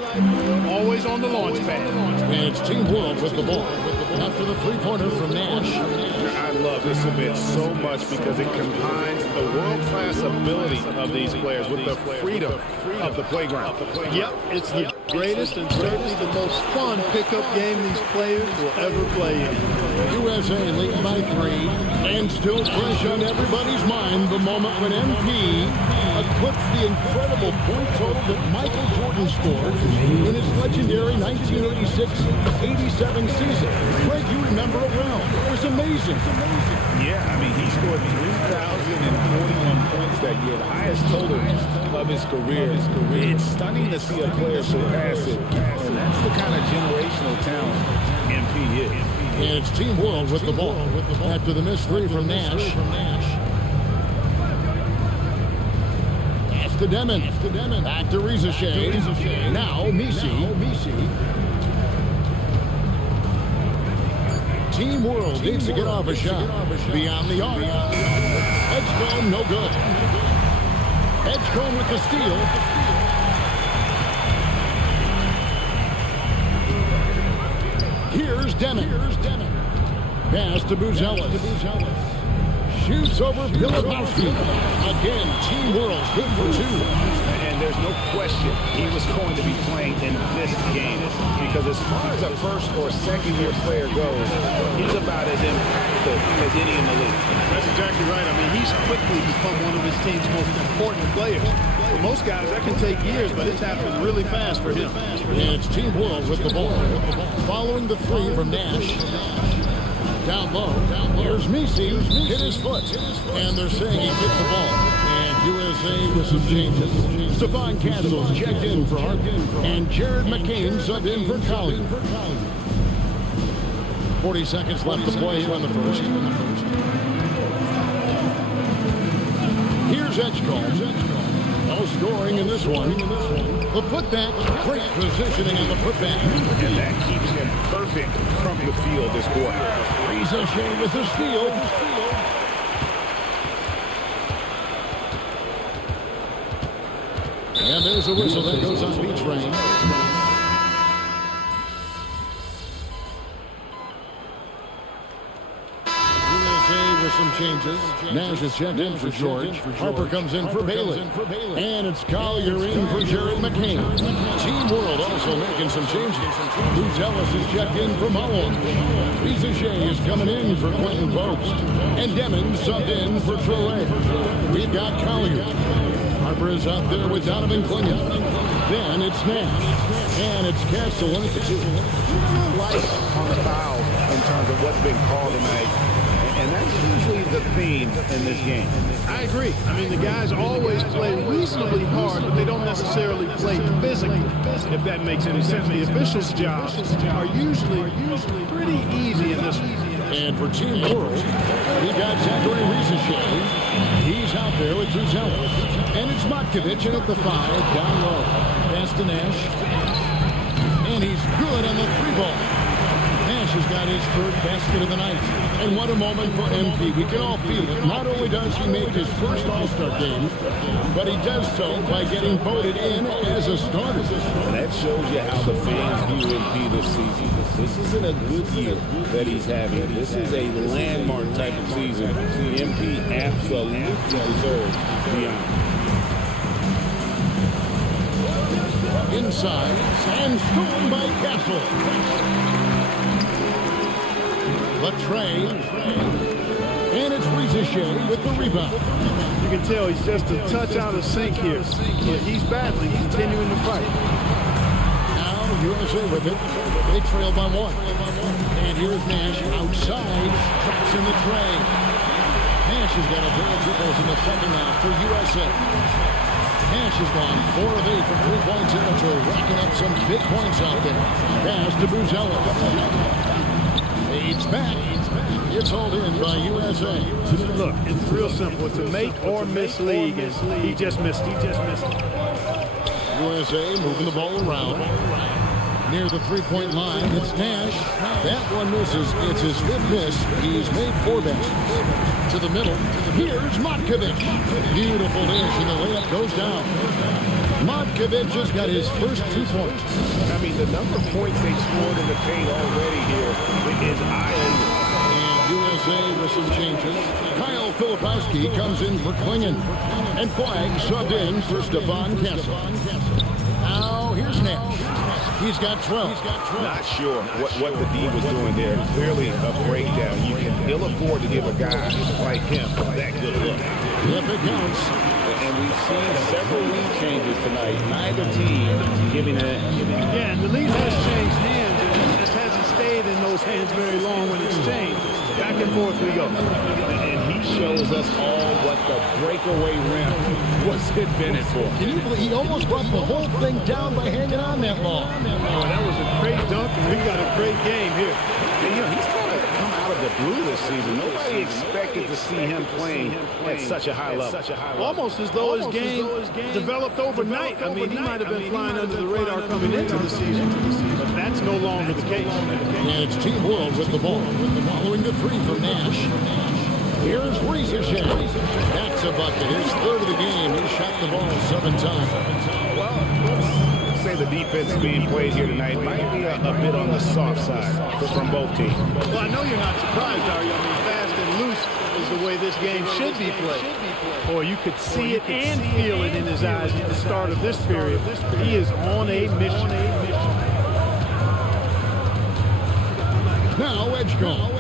always on the launch pad. And it's Team World with the ball. After the three-pointer from Nash. I love this event so much because it combines the world-class ability of these players with the freedom of the playground. Yep, it's the greatest and certainly the most fun pickup game these players will ever play in. USA leading by 3, and still fresh on everybody's mind the moment when MP eclipsed the incredible point total that Michael Jordan scored in his legendary 1986-87 season. Greg, you remember it well. It was amazing. Yeah, I mean, he scored 3,041 points that year, the highest total of his career. It's stunning to see a player surpass it, and that's the kind of generational talent MP is. And it's Team World with the ball after the missed 3 from Nash. Pass to Demon. Back to Rizashea. Now Misi. Team World needs to get off a shot. Beyond the arc. Edgecombe, no good. Edgecombe with the steal. Here's Demon. Pass to Buzelis. Shoots over Filipowski. Again, Team World good for 2. And there's no question he was going to be playing in this game because as far as a first or second year player goes, he's about as impactful as any in the league. That's exactly right. I mean, he's quickly become one of his team's most important players. For most guys, that can take years, but it's happened really fast for him. And it's Team World with the ball. Following the 3 from Nash. Down low. Here's Misi. Hit his foot. And they're saying he kicked the ball. And USA with some changes. Stephon Castles checked in for Hart. And Jared McCain subbed in for Collier. 40 seconds left to play here in the first. Here's Edgecombe. No scoring in this one. The putback. Great positioning on the putback. And that keeps him perfect from the field this quarter. Rizashea with the steal. And there's a whistle that goes on beach rain. USA with some changes. Nash is checked in for George. Harper comes in for Bailey. And it's Collier in for Jared McCain. Team World also making some changes. Buzelis is checked in for Mullen. Rizashea is coming in for Quentin Post. And Demon subbed in for Traore. We've got Collier. Harper is out there with Donovan Clingan. Then it's Nash. And it's Castellan at the 2. Light on the fouls in terms of what's been called tonight. And that's usually the theme in this game. I agree. I mean, the guys always play reasonably hard, but they don't necessarily play physically, if that makes any sense. The officials' jobs are usually pretty easy in this one. And for Team World, we got Zachary Rizashea. He's out there with Buzelis. And it's Matkovic in at the 5, down low. Pass to Nash. And he's good on the 3-ball. Nash has got his 3rd basket of the night. And what a moment for MP. We can all feel it. Not only does he make his first All-Star game, but he does so by getting voted in as a starter. And that shows you how the fans view MP this season. This isn't a good year that he's having. This is a landmark type of season. MP absolutely deserves the honor. Inside, and stolen by Castle. Latrey, and it's Rizashea with the rebound. You can tell he's just a touch out of sync here. But he's battling, he's continuing to fight. Now USA with it. They trail by 1. And here's Nash outside, traps in the tray. Nash has got a pair of triples in the second half for USA. Nash has gone 4 of 8 from three-point territory, racking up some big points out there. Pass to Buzelis. Fades back. It's hauled in by USA. Look, it's real simple. It's a make or miss league, and he just missed it. USA moving the ball around. Near the three-point line, it's Nash. That one misses. It's his 5th miss. He's made 4 baskets. To the middle. Here's Matkovic. Beautiful dish, and the layup goes down. Matkovic has got his first 2 points. I mean, the number of points they've scored in the paint already here is eye-opening. USA with some changes. Kyle Filipowski comes in for Klingon. And Flag subbed in for Stefan Kessel. Now here's Nash. He's got 12. Not sure what the D was doing there. Clearly a breakdown. You can ill afford to give a guy like him that good look. Yep, it counts. And we've seen several lead changes tonight. Neither team giving it. Yeah, and the lead has changed hands, and it just hasn't stayed in those hands very long when it's changed. Back and forth we go. And he shows us all what the breakaway rim was invented for. Can you believe he almost brought the whole thing down by hanging on that long? Oh, that was a great dunk, and we got a great game here. And, you know, he's kind of come out of the blue this season. Nobody expected to see him playing at such a high level. Almost as though his game developed overnight. I mean, he might have been flying under the radar coming into the season, but that's no longer the case. And it's Team World with the ball. Following the 3 from Nash. Here's Rizashev. That's a bucket. His 3rd of the game. He shot the ball 7 times. Well, let's say the defense being played here tonight might be a bit on the soft side from both teams. Well, I know you're not surprised, are you? I mean, fast and loose is the way this game should be played. Boy, you could see it and feel it in his eyes at the start of this period. He is on a mission. Now Edgecombe.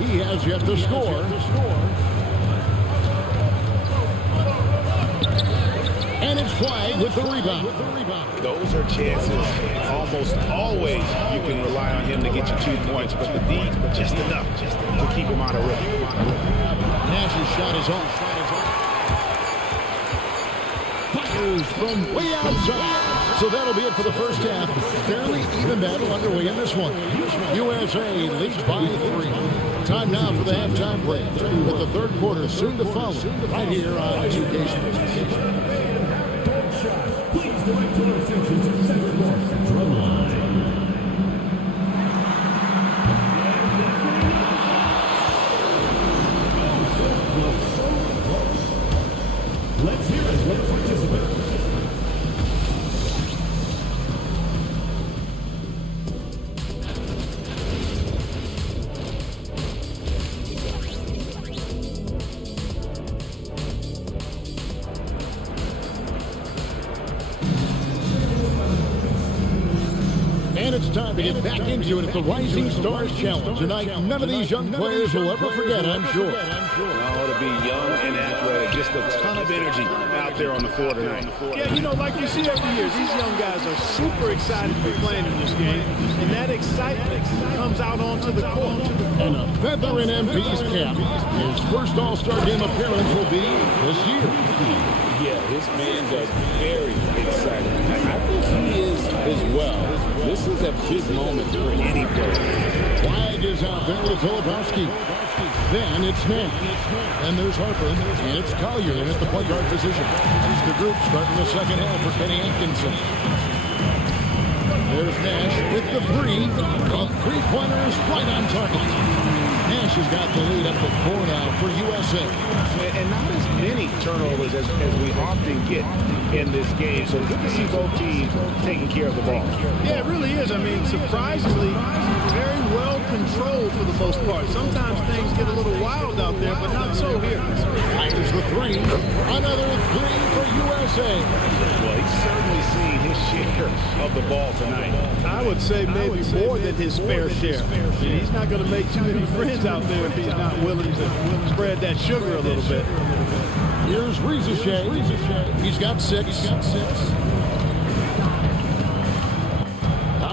He has yet to score. And it's Flag with the rebound. Those are chances. Almost always you can rely on him to get you 2 points, but the D just enough to keep him out of rhythm. Nash's shot is off. Fires from way outside. So that'll be it for the first half. Fairly even battle underway in this one. USA leads by 3. Time now for the halftime break, with the 3rd quarter soon to follow, right here on 2K Sports. Please direct your attention to center court drum line. Let's hear it for the participants. And it's time to get back into it at the Rising Stars Challenge. Tonight, none of these young players will ever forget, I'm sure. Oh, to be young and athletic, just a ton of energy out there on the floor tonight. Yeah, you know, like you see every year, these young guys are super excited to be playing in this game, and that excitement comes out onto the court. And a feather in MP's cap. His first All-Star Game appearance will be this year. Yeah, his man does very exciting. I think he is as well. This is a big moment for any player. Flag is out there with Filipowski. Then it's Nash. And there's Harper. And it's Collier in at the point guard position. It's the group starting the second half for Kenny Atkinson. There's Nash with the 3. A 3-pointer is right on target. Nash has got the lead up to 4 now for USA. And not as many turnovers as we often get in this game. So good to see both teams taking care of the ball. Yeah, it really is. I mean, surprisingly, very well controlled for the most part. Sometimes things get a little wild out there, but not so here. Fires the 3. Another 3 for USA. Well, he's certainly seen his share of the ball tonight. I would say maybe more than his fair share. He's not going to make too many friends out there if he's not willing to spread that sugar a little bit. Here's Rizashev. He's got 6.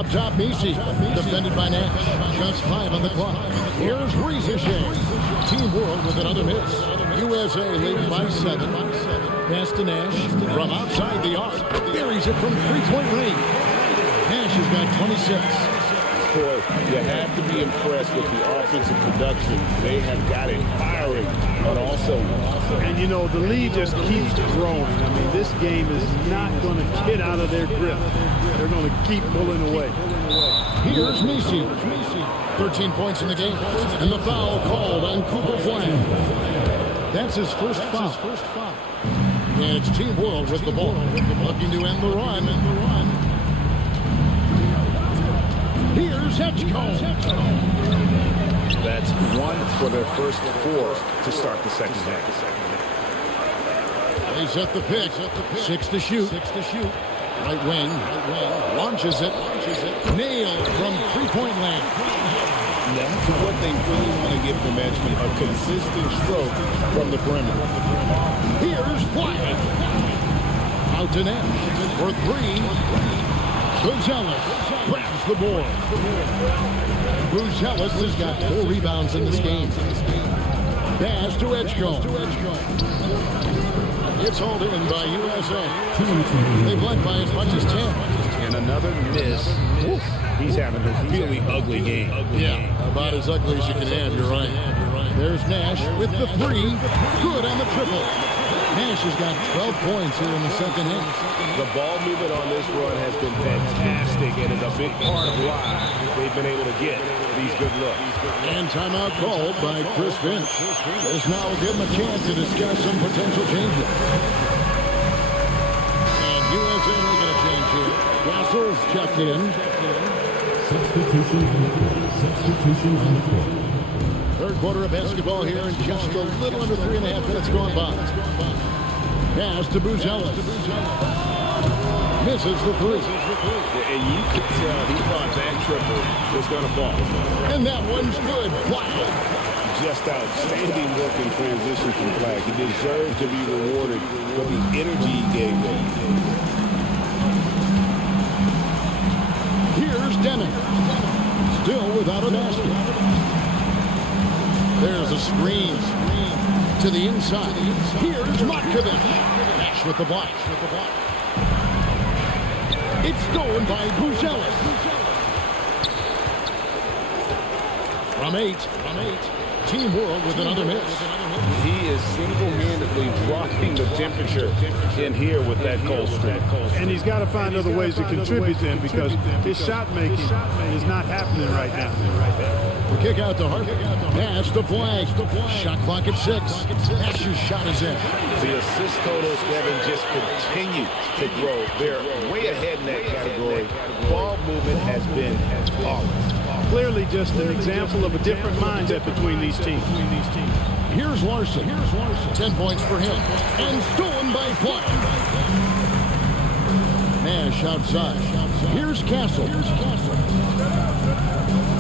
Up top, Misi. Defended by Nash. Just 5 on the clock. Here's Rizashay. Team World with another miss. USA leading by 7. Pass to Nash from outside the arc. Buries it from three-point range. Nash has got 26. Boy, you have to be impressed with the offensive production. They have got it firing, but also... And, you know, the lead just keeps growing. I mean, this game is not going to get out of their grip. They're going to keep pulling away. Here's Misi. 13 points in the game. And the foul called on Cooper Flag. That's his first foul. And it's Team World with the ball. Looking to end the run. Here's Edgecombe. That's 1 for their first 4 to start the second half. They set the pick. 6 to shoot. Right wing. Launches it. Nailed from three-point land. That's what they really want to give from Edgecombe, a consistent stroke from the perimeter. Here's Flag. Out to Nash for 3. Buzelis grabs the board. Buzelis has got 4 rebounds in this game. Pass to Edgecombe. It's hauled in by USA. They've led by as much as 10. And another miss. He's having a really ugly game. Yeah, about as ugly as you can have, you're right. There's Nash with the 3. Good on the triple. Nash has got 12 points here in the second half. The ball movement on this run has been fantastic and is a big part of why they've been able to get these good looks. And timeout called by Chris Finch. This now will give him a chance to discuss some potential changes. And USA making a change here. Russell's checked in. Substitutions on the court. Third quarter of basketball here and just a little under 3.5 minutes gone by. Pass to Buzelis. Misses the 3. And you could tell he thought that triple was going to fall. And that one's good. Flag. Just outstanding work in transition from Flag. He deserved to be rewarded for the energy he gave them. Here's Deming. Still without a basket. There's a screen to the inside. Here's Matkovic. Nash with the block. It's stolen by Buzelis. From 8. Team World with another miss. He is single-handedly dropping the temperature in here with that cold streak. And he's got to find other ways to contribute then because his shot making is not happening right now. The kick out to Harper. Pass to Flag. Shot clock at 6. Nash's shot is in. The assist totals, Kevin, just continue to grow. They're way ahead in that category. Ball movement has been flawless. Clearly just an example of a different mindset between these teams. Here's Larson. 10 points for him. And stolen by Flag. Nash outside. Here's Castle.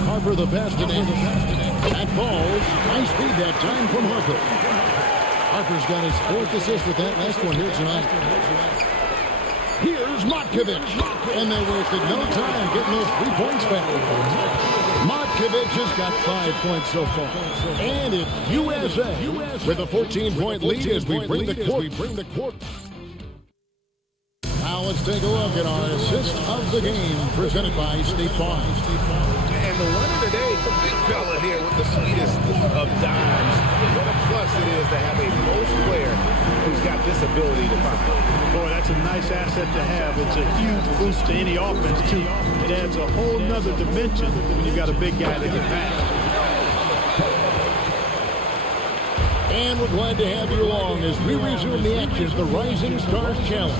Harper the pass to Nash. That falls. Nice feed that time from Harper. Harper's got his 4th assist with that last one here tonight. Here's Matkovic. And they wasted no time getting those 3 points back. Matkovic has got 5 points so far. And it's USA with a 14-point lead as we bring the court. Now let's take a look at our assist of the game presented by State Farm. And the winner today, the big fella here with the sweetest of dimes. What a plus it is to have a post player who's got this ability to find. Boy, that's a nice asset to have. It's a huge boost to any offense, too. It adds a whole nother dimension when you've got a big guy that can pass. And we're glad to have you along as we resume the action, the Rising Stars Challenge.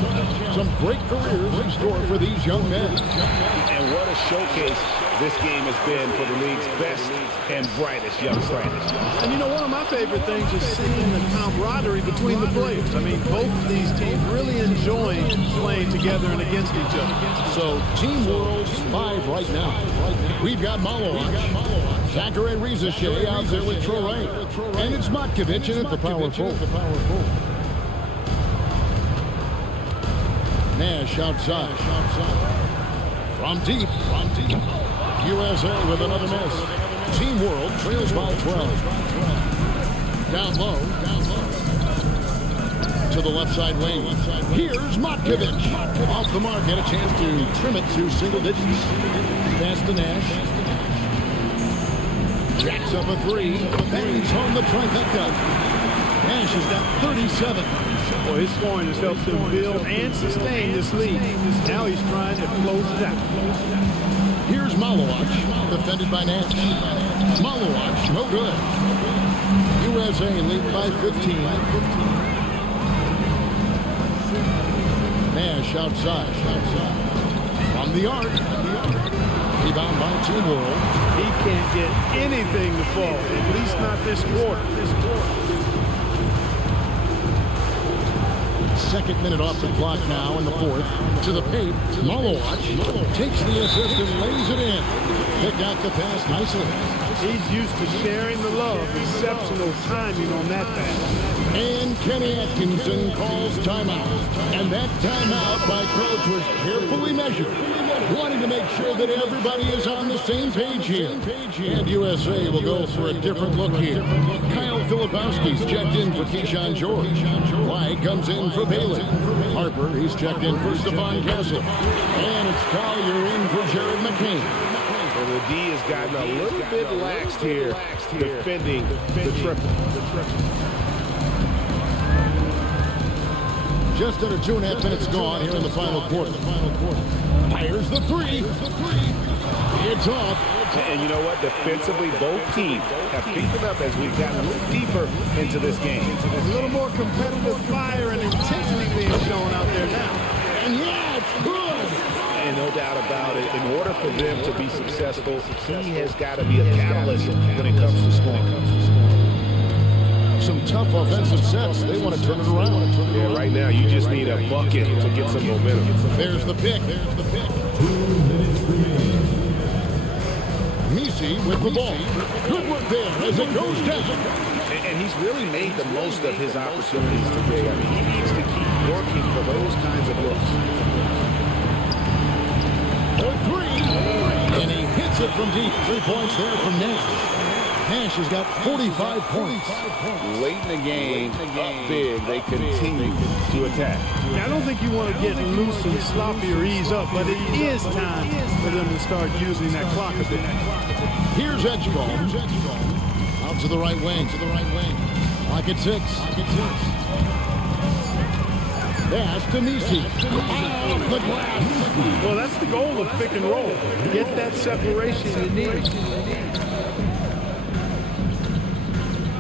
Some great careers in store for these young men. And what a showcase this game has been for the league's best and brightest young stars. And you know, one of my favorite things is seeing the camaraderie between the players. I mean, both of these teams really enjoying playing together and against each other. So, Team World's 5 right now. We've got Malowich, Zachary Rizashay out there with Troy, and it's Matkovic in at the power forward. Nash outside. From deep. USA with another miss. Team World trails by 12. Down low. To the left side wing. Here's Matkovic. Off the mark, had a chance to trim it to single digits. Pass to Nash. Jacks up a three. Bangs home the trifecta. Nash has got 37. Well, his scoring has helped him build and sustain this lead. Now he's trying to close it out. Here's Malowacz, defended by Nash. Malowacz, no good. USA lead by 15. Nash outside. From the arc. Rebound by Team World. He can't get anything to fall, at least not this quarter. Second minute off the clock now in the fourth. To the paint. Malowacz takes the assist and lays it in. Picked out the pass nicely. He's used to sharing the love. Exceptional timing on that pass. And Kenny Atkinson calls timeout. And that timeout by Coach was carefully measured, wanting to make sure that everybody is on the same page here. And USA will go for a different look here. Kyle Filipowski's checked in for Keyshawn George. White comes in for Bailey. Harper, he's checked in for Stephon Castle. And it's Collier in for Jared McCain. And the D has gotten a little bit laxed here, defending the triple. Just under 2.5 minutes gone here in the final quarter. Fires the three. It's off. And you know what? Defensively, both teams have picked it up as we've gotten a little deeper into this game. A little more competitive fire and intensity being shown out there now. And yeah, it's good. And no doubt about it, in order for them to be successful, he has got to be a catalyst when it comes to scoring. Some tough offensive sets. They want to turn it around. Yeah, right now you just need a bucket to get some momentum. There's the pick. 2 minutes remaining. Misi with the ball. Good work there as it goes down. And he's really made the most of his opportunities today. I mean, he needs to keep working for those kinds of looks. For three. And he hits it from deep. 3 points there from Nash. Nash has got 45 points. Late in the game, up big, they continue to attack. Now, I don't think you want to get loose and sloppy or ease up, but it is time for them to start using that clock a bit. Here's Edgecombe. Out to the right wing. Pocket six. Pass to Misi. Off the glass. Well, that's the goal of pick and roll. Get that separation you need.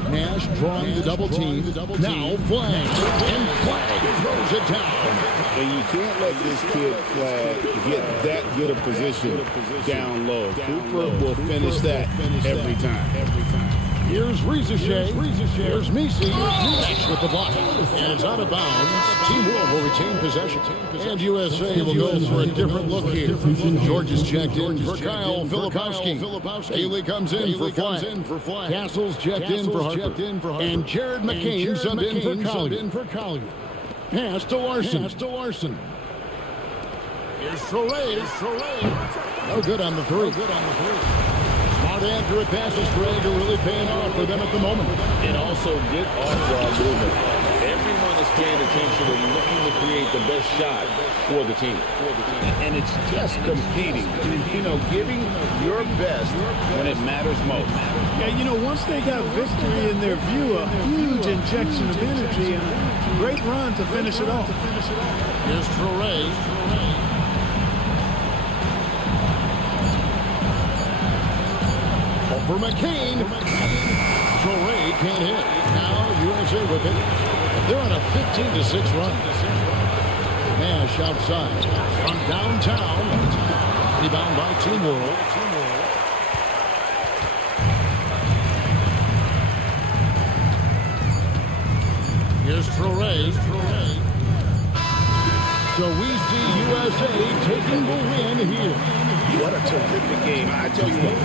Nash drawing the double team. Now Flag. And Flag throws it down. And you can't let this kid Flag get that good a position down low. Cooper will finish that every time. Here's Rizichet. Here's Misi. Nash with the block. And it's out of bounds. Team World will retain possession. And USA will go for a different look here. George is checked in for Kyle Filipowski. Haley comes in for Flag. Castle's checked in for Harper. And Jared McCain subbed in for Collier. Pass to Larson. Here's Troray. No good on the three. Smart accurate passes, Greg, are really paying off for them at the moment. And also good off-ball movement. Everyone is paying attention and looking to create the best shot for the team. And it's just competing. You know, giving your best when it matters most. Yeah, you know, once they got victory in their view, a huge injection of energy and a great run to finish it off. Here's Troray. For McCain. Troray can't hit. Now USA with it. They're on a 15-6 run. Nash outside. From downtown. Rebound by Team World. Here's Troray. So we see USA taking the win here. What a terrific game. I tell you what,